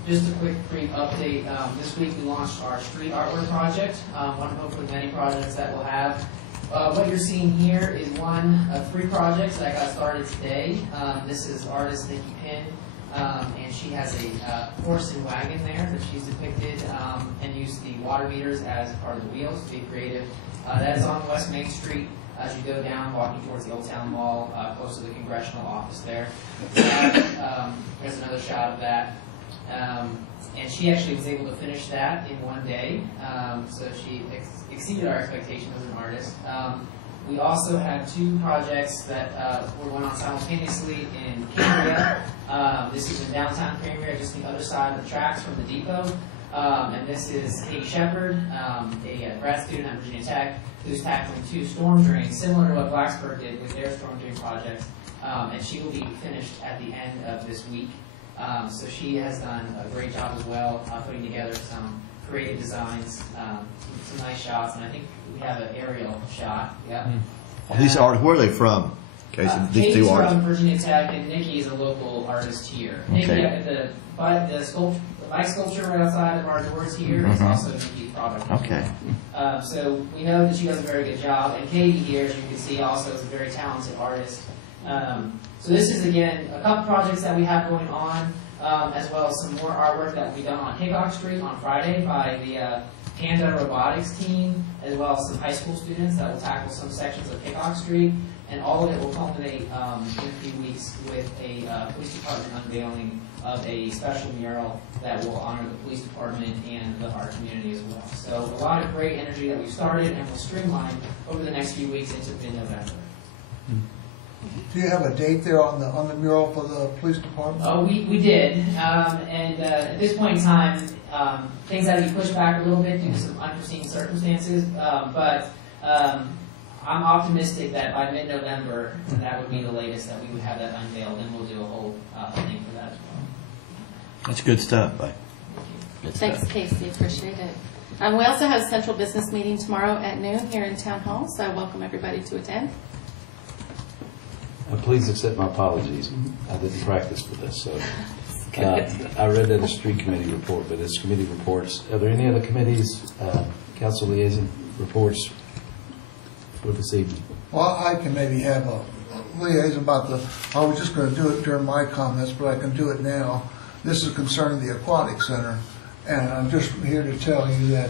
Just a quick brief update. This week we launched our street artwork project, one of hopefully many projects that we'll have. What you're seeing here is one of 3 projects that got started today. This is artist Nikki Pinn, and she has a horse and wagon there that she's depicted and used the water meters as part of the wheels to be creative. That is on West Main Street as you go down, walking towards the Old Town Mall, close to the congressional office there. There's another shot of that. And she actually was able to finish that in one day, so she exceeded our expectations as an artist. We also had 2 projects that were going on simultaneously in Cambria. This is in downtown Cambria, just the other side of the tracks from the depot. And this is Katie Shepard, a grad student at Virginia Tech, who's tackling 2 storm drains, similar to what Blacksburg did with their storm drain projects. And she will be finished at the end of this week. So she has done a great job as well, putting together some creative designs, some nice shots, and I think we have an aerial shot. Yep. Well, these artists, where are they from? Okay, so these Katie's 2 artists. from Virginia Tech, and Nikki is a local artist here. Okay. Nikki, the light sculpture right outside of our doors here is also Nikki's product. Okay. So we know that she does a very good job, and Katie here, as you can see, also is a very talented artist. So this is, again, a couple projects that we have going on, as well as some more artwork that will be done on Hickok Street on Friday by the Panda Robotics team, as well as some high school students that will tackle some sections of Hickok Street. And all of it will culminate in a few weeks with a police department unveiling of a special mural that will honor the police department and our community as well. So a lot of great energy that we've started and will streamline over the next few weeks into mid-November. Do you have a date there on the mural for the police department? We did, and at this point in time, things had to be pushed back a little bit due to some unforeseen circumstances, but I'm optimistic that by mid-November, that would be the latest that we would have that unveiled, and we'll do a whole thing for that as well. That's good stuff, bud. Good Thanks, stuff. Casey, appreciate it. We also have a central business meeting tomorrow at noon here in Town Hall, so I welcome everybody to attend. Please accept my apologies. I didn't practice for this, so. I read that as street committee report, but it's committee reports. Are there any other committees, council liaison reports for this evening? Well, I can maybe have a liaison about I was just going to do it during my comments, but I can do it now. This is concerning the Aquatic Center, and I'm just here to tell you that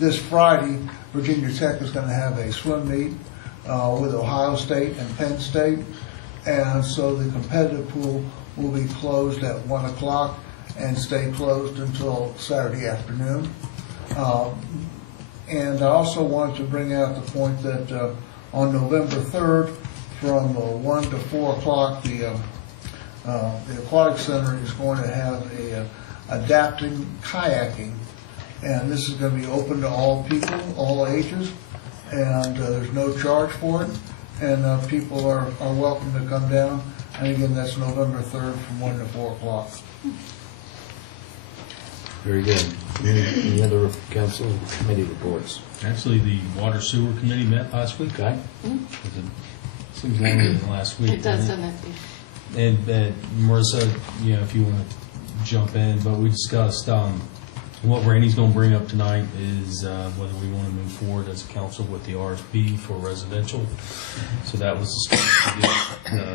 this Friday, Virginia Tech is going to have a swim meet with Ohio State and Penn State, and so the competitive pool will be closed at 1 o'clock and stay closed until Saturday afternoon. And I also wanted to bring out the point that on November 3rd, from 1 to 4 o'clock, the Aquatic Center is going to have a adapting kayaking, and this is going to be open to all people, all ages, and there's no charge for it, and people are welcome to come down. And again, that's November 3rd from 1 to 4 o'clock. Very good. Any other council committee reports? Actually, the Water Sewer Committee met last week. Okay. It seems longer than last week. It does, doesn't doesn't it? And Marissa, if you want to jump in, but we discussed what Randy's going to bring up tonight is whether we want to move forward as a council with the RFP for residential. So that was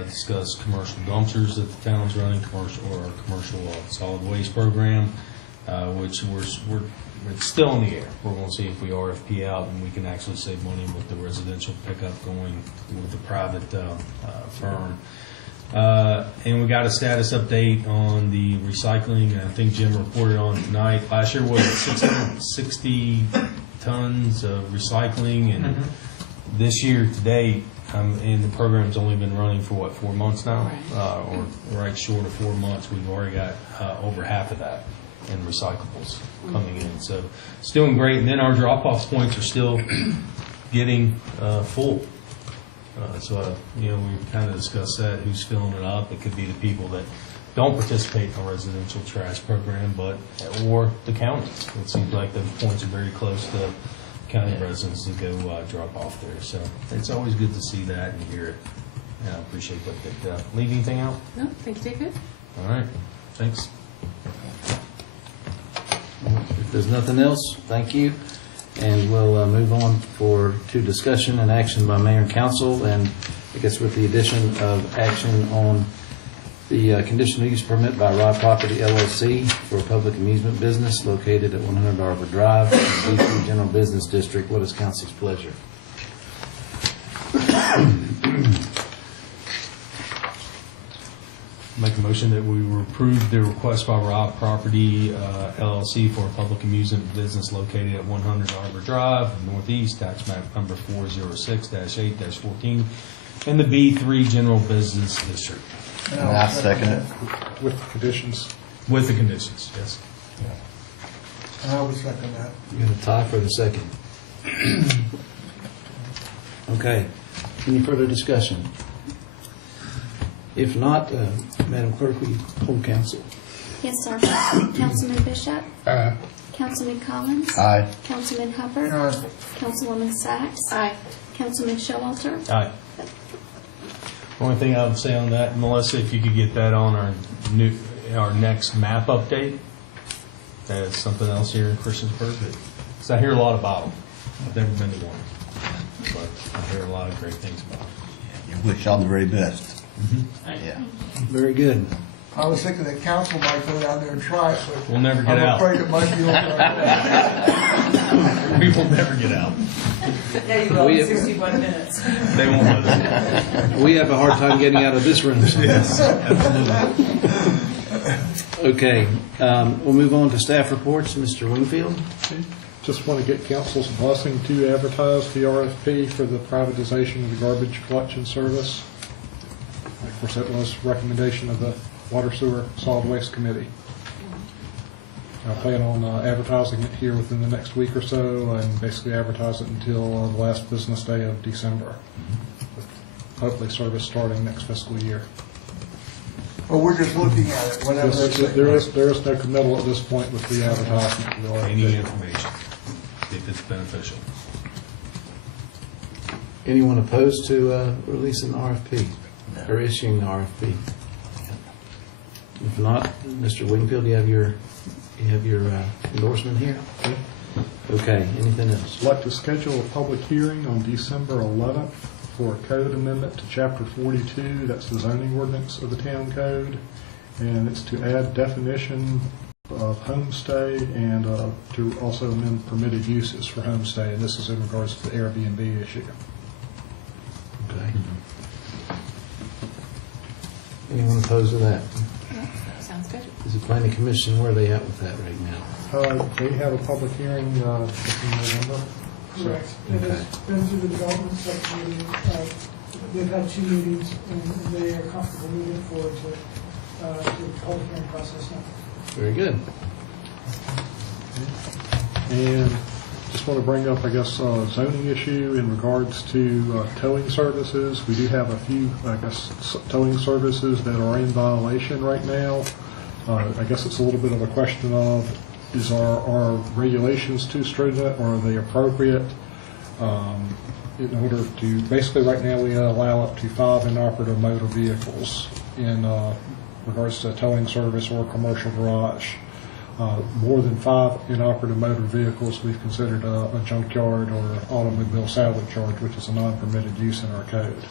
discuss commercial dumpsters that the town's running, commercial solid waste program, which it's still in the air. We're going to see if we RFP out and we can actually save money with the residential pickup going with the private firm. And we got a status update on the recycling, and I think Jim reported on it tonight. Last year was 660 tons of recycling, and this year to date, and the program's only been running for 4 months now, or right short of 4 months. We've already got over half of that in recyclables coming in, so it's doing great. And then our drop-off points are still getting full. So, we kind of discussed that, who's filling it up. It could be the people that don't participate in the residential trash program, or the county. It seems like those points are very close to county residents to go drop off there. So it's always good to see that and hear it. I appreciate that. Leave anything out? No, think you did good. All right. Thanks. If there's nothing else, thank you. And we'll move on to discussion and action by mayor and council, and I guess with the addition of action on the conditional use permit by Rye Property LLC for a public amusement business located at 100 Arbor Drive, D3 General Business District. What is council's pleasure? Make a motion that we approve the request by Rob Property LLC for a public amusement business located at 100 Arbor Drive, Northeast, tax map number 406-8-14, in the B3 General Business District. And I second it. With the conditions. With the conditions, yes. And I would second that. You're going to tie for the second. Okay. Any further discussion? If not, Madam Clerk, will you hold council? Yes, sir. Councilman Bishop? Aye. Councilman Collins? Aye. Councilman Hubbard? Aye. Councilwoman Sacks? Aye. Councilman Showalter? Aye. Only thing I would say on that, Melissa, if you could get that on our next map update. That's something else here in Christiansburg. Because I hear a lot about them. I've never been to one, but I hear a lot of great things about them. You wish all the very best. Yeah. Very good. I was thinking that council might go down there and try it, but We'll never get I'm out. afraid it might be over. We will never get out. Yeah, you will, in 61 minutes. They won't let us. We have a hard time getting out of this room. Yes, absolutely. Okay. We'll move on to staff reports. Mr. Wingfield? Just want to get council's blessing to advertise the RFP for the privatization of the garbage collection service. Of course, that was recommendation of the Water Sewer Solid Waste Committee. I plan on advertising it here within the next week or so, and basically advertise it until the last business day of December. Hopefully service starting next fiscal year. Well, we're just looking at it, whatever. There is no committal at this point with the advertisement. Any information, if it's beneficial. Anyone opposed to releasing the RFP or issuing the RFP? If not, Mr. Wingfield, you have your endorsement here? Okay, anything else? I'd like to schedule a public hearing on December 11th for a code amendment to Chapter 42. That's the zoning ordinance of the town code. And it's to add definition of homestay and to also amend permitted uses for homestay. And this is in regards to the Airbnb issue. Okay. Anyone opposed to that? Sounds good. Is the planning commission, where are they at with that right now? They have a public hearing in November. Correct. It has been through the development subcommittee. They've had 2 meetings, and they are comfortable moving forward to the public hearing process now. Very good. And just want to bring up, I guess, a zoning issue in regards to towing services. We do have a few, I guess, towing services that are in violation right now. I guess it's a little bit of a question of, is our regulations too stringent, or are they appropriate? In order to, basically right now we allow up to 5 inoperative motor vehicles in regards to towing service or commercial garage. More than 5 inoperative motor vehicles we've considered a junkyard or automobile salvage yard, which is a non-permitted use in our code.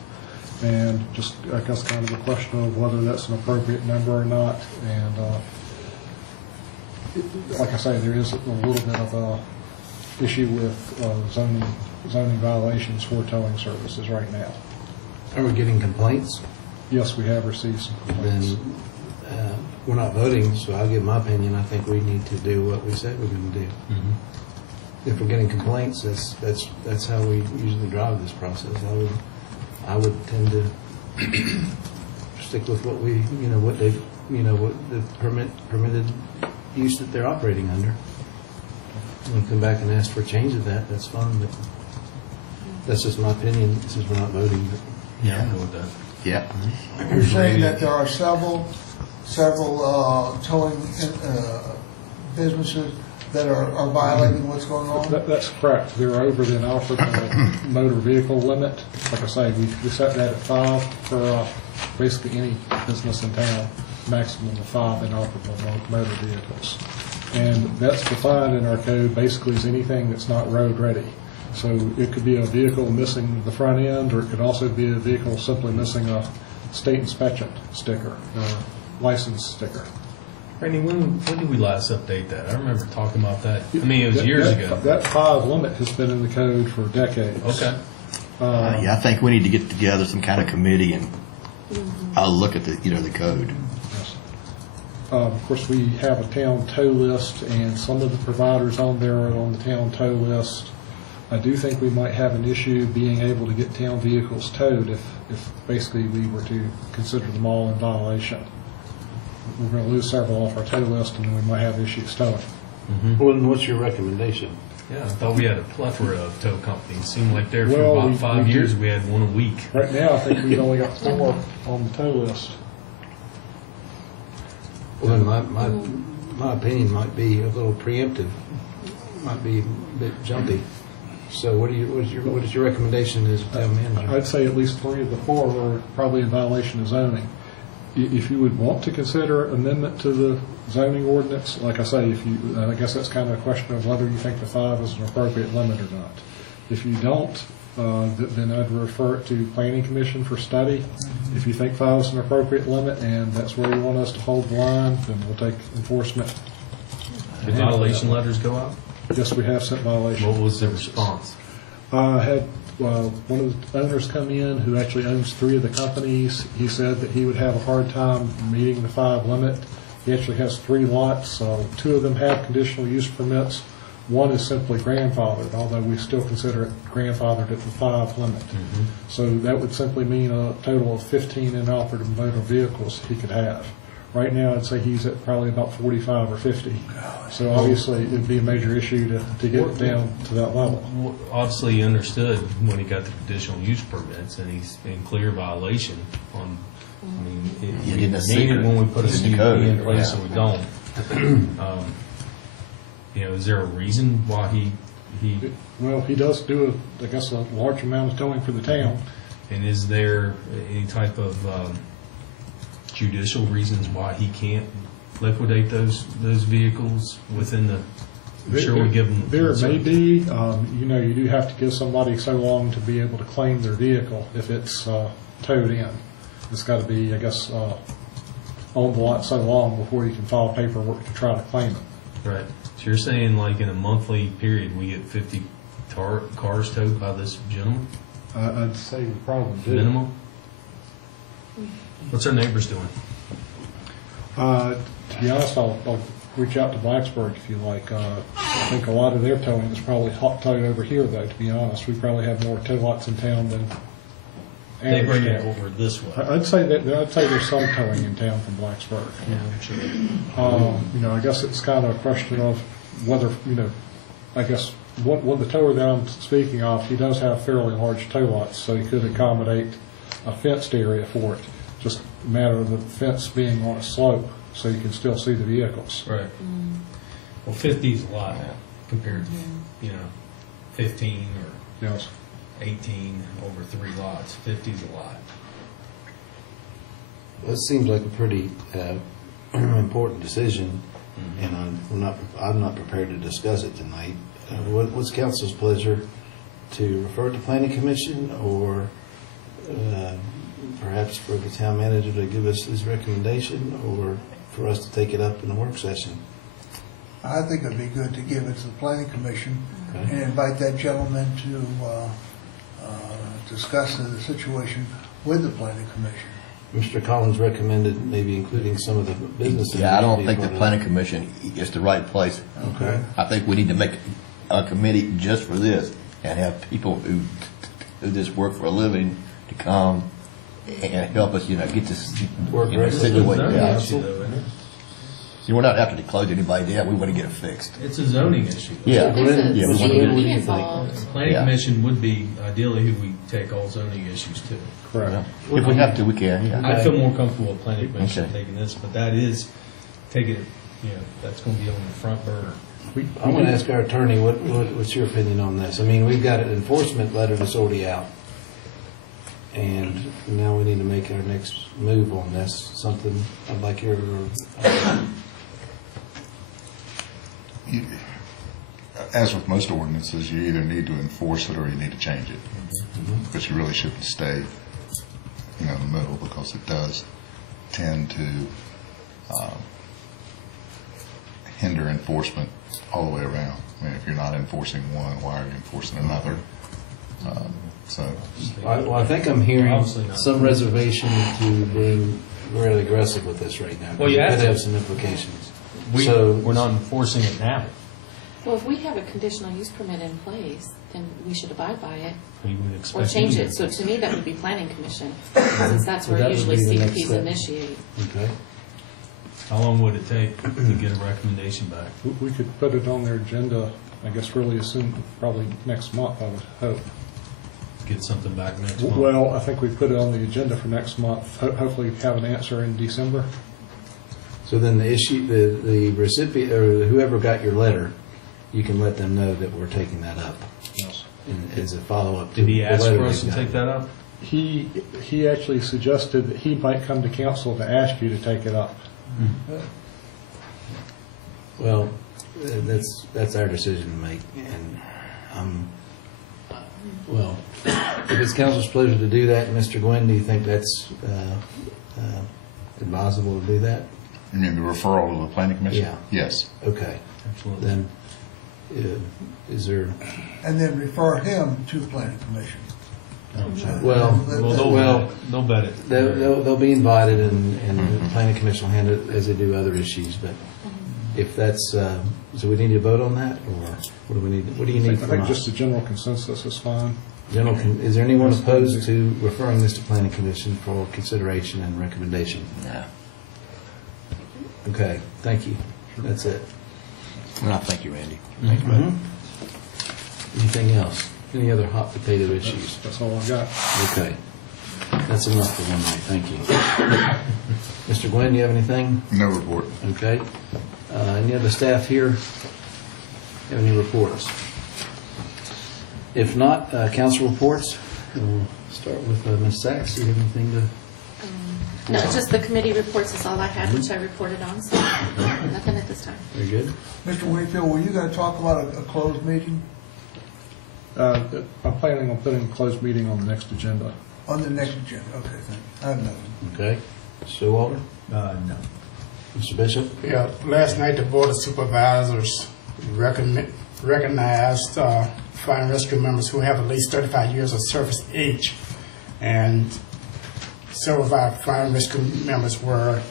And just, I guess, kind of a question of whether that's an appropriate number or not. And like I say, there is a little bit of a issue with zoning violations for towing services right now. Are we getting complaints? Yes, we have received some complaints. Then we're not voting, so I'll give my opinion. I think we need to do what we said we're going to do. If we're getting complaints, that's how we usually drive this process. I would tend to stick with what we, what they, what the permitted use that they're operating under. When you come back and ask for a change of that, that's fine, but that's just my opinion, since we're not voting. But Yeah, I'm good with that. Yeah. You're saying that there are several towing businesses that are violating what's going on? That's correct. They're over the inoperable motor vehicle limit. Like I say, we set that at 5 for basically any business in town, maximum of 5 inoperable motor vehicles. And that's defined in our code basically as anything that's not road ready. So it could be a vehicle missing the front end, or it could also be a vehicle simply missing a state inspection sticker or license sticker. Randy, when did we last update that? I remember talking about that. I mean, it was years ago. That 5 limit has been in the code for decades. Okay. Yeah, I think we need to get together some kind of committee and I'll look at the the code. Yes. Of course, we have a town tow list, and some of the providers on there are on the town tow list. I do think we might have an issue being able to get town vehicles towed if basically we were to consider them all in violation. We're going to lose several off our tow list, and then we might have issues towing. Well, then what's your recommendation? Yeah, I thought we had a plethora of tow companies. Seemed like there for Well, about 5 years we had one a week. Right now, I think we've only got 4 on the tow list. Well, then my opinion might be a little preemptive, might be a bit jumpy. So what is your recommendation as a town manager? I'd say at least 3 of the 4 are probably in violation of zoning. If you would want to consider amendment to the zoning ordinance, like I say, I guess that's kind of a question of whether you think the 5 is an appropriate limit or not. If you don't, then I'd refer it to Planning Commission for study. If you think 5 is an appropriate limit and that's where you want us to hold the line, then we'll take enforcement. Did violation letters go out? Yes, we have sent violations. What was the response? I had one of the owners come in who actually owns 3 of the companies. He said that he would have a hard time meeting the 5 limit. He actually has 3 lots. 2 of them have conditional use permits. One is simply grandfathered, although we still consider it grandfathered at the 5 limit. So that would simply mean a total of 15 inoperable motor vehicles he could have. Right now, I'd say he's at probably about 45 or 50. So obviously, it'd be a major issue to get it down to that level. Obviously, he understood when he got the conditional use permits, and he's in clear violation on, I mean, You're getting a need it secret when we put a in the CUP code, in place, yeah. or we don't. You know, is there a reason why he, Well, he does do, I guess, a large amount of towing for the town. and is there any type of judicial reasons why he can't liquidate those vehicles within the, I'm sure we give them. There may be, you know, you do have to give somebody so long to be able to claim their vehicle if it's towed in. It's got to be, I guess, on the lot so long before you can file paperwork to try to claim it. Right. So you're saying like in a monthly period, we get 50 cars towed by this gentleman? I'd say we probably do. Minimum? What's our neighbors doing? To be honest, I'll reach out to Blacksburg if you like. I think a lot of their towing is probably hot towed over here, though, to be honest. We probably have more tow lots in town than They bring it average. over this way. I'd say there's some towing in town from Blacksburg. Yeah, I'm sure. You know, I guess it's kind of a question of whether, you know, I guess one the tower that I'm speaking of, he does have fairly large tow lots, so he could accommodate a fenced area for it. Just a matter of the fence being on a slope, so you can still see the vehicles. Right. Well, 50 is a lot now compared to, you know, 15 or Yes. 18 over 3 lots. 50 is a lot. Well, it seems like a pretty important decision, and I'm not prepared to discuss it tonight. What's council's pleasure, to refer it to planning commission, or perhaps for the town manager to give us his recommendation, or for us to take it up in a work session? I think it'd be good to give it to the planning commission and invite that gentleman to discuss the situation with the planning commission. Mr. Collins recommended maybe including some of the businesses. Yeah, I don't think the planning commission is the right place. Okay. I think we need to make a committee just for this and have people who do this work for a living to come and help us, you know, get this Work situation. Yeah. issue, though, isn't it? We're not after to close anybody down. We want to get it fixed. It's a zoning issue. Yeah. There's Yeah, a we want to CUP get it. involved. Planning Yeah. commission would be ideally who we take all zoning issues to. Correct. If we have to, we can, yeah. I feel more comfortable with planning commission Okay. taking this, but that is taking it, you know, that's going to be on the front burner. I want to ask our attorney, what's your opinion on this? I mean, we've got an enforcement letter that's already out, and now we need to make our next move on this. Something I'd like your, As with most ordinances, you either need to enforce it or you need to change it. But you really shouldn't stay, you know, in the middle, because it does tend to hinder enforcement all the way around. I mean, if you're not enforcing one, why are you enforcing another? well, I think I'm hearing some reservation to being really aggressive with this right now. Well, you It have could to. have some implications. We're not enforcing it now. Well, if we have a conditional use permit in place, then we should abide by it We would or expect. change you it. to. So to me, that would be planning commission, since that's So where that would usually be the next CUPs step. initiate. Okay. How long would it take to get a recommendation back? We could put it on their agenda, I guess, really as soon, probably next month, I would hope. Get something back next month? Well, I think we put it on the agenda for next month. Hopefully have an answer in December. So then the issue, the recipient, or whoever got your letter, you can let them know that we're taking that up. Yes. And as a follow-up to Did he the ask letter for us to they've take gotten. that up? He actually suggested that he might come to council to ask you to take it up. Well, that's our decision to make, and well, if it's council's pleasure to do that, Mr. Gwynn, do you think that's advisable to do that? You mean the referral to the planning commission? Yeah. Yes. Okay. Absolutely. Then, is there? And then refer him to the planning commission. Well, They'll bet it. they'll be invited, and the planning commission will handle it as they do other issues. But if that's, so we need to vote on that, or what do we need, what do you I need think from us? just a general consensus is fine. Is there anyone opposed to referring this to planning commission for consideration and recommendation? No. Okay, thank you. That's it. No, thank you, Randy. Thank you, Mhm. Anything else? Any other hot potato issues? That's all I've got. Okay. That's enough for one night. Thank you. Mr. Glenn, you have anything? No report. Okay. Any other staff here have any reports? If not, council reports. We'll start with Ms. Sachs. Do you have anything to? No, just the committee reports is all I had, which I reported on, so nothing at this time. Very good. Mr. Wakefield, were you going to talk about a closed meeting I'm planning on putting a closed meeting on the next agenda. on the next agenda? Okay, thank you. I have nothing. Okay. Mr. Walter? No. Mr. Bishop? Yeah, last night the Board of Supervisors recognized fire and rescue members who have at least 35 years of service each. And several of our fire and rescue members were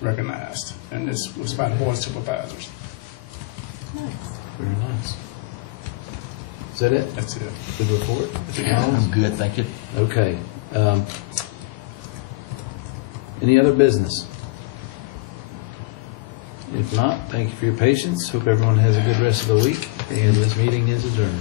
recognized. And this was by the Board of Supervisors. Very nice. Is that it? That's it. Good report? I'm good, thank you. Okay. Any other business? If not, thank you for your patience. Hope everyone has a good rest of the week, and this meeting is adjourned.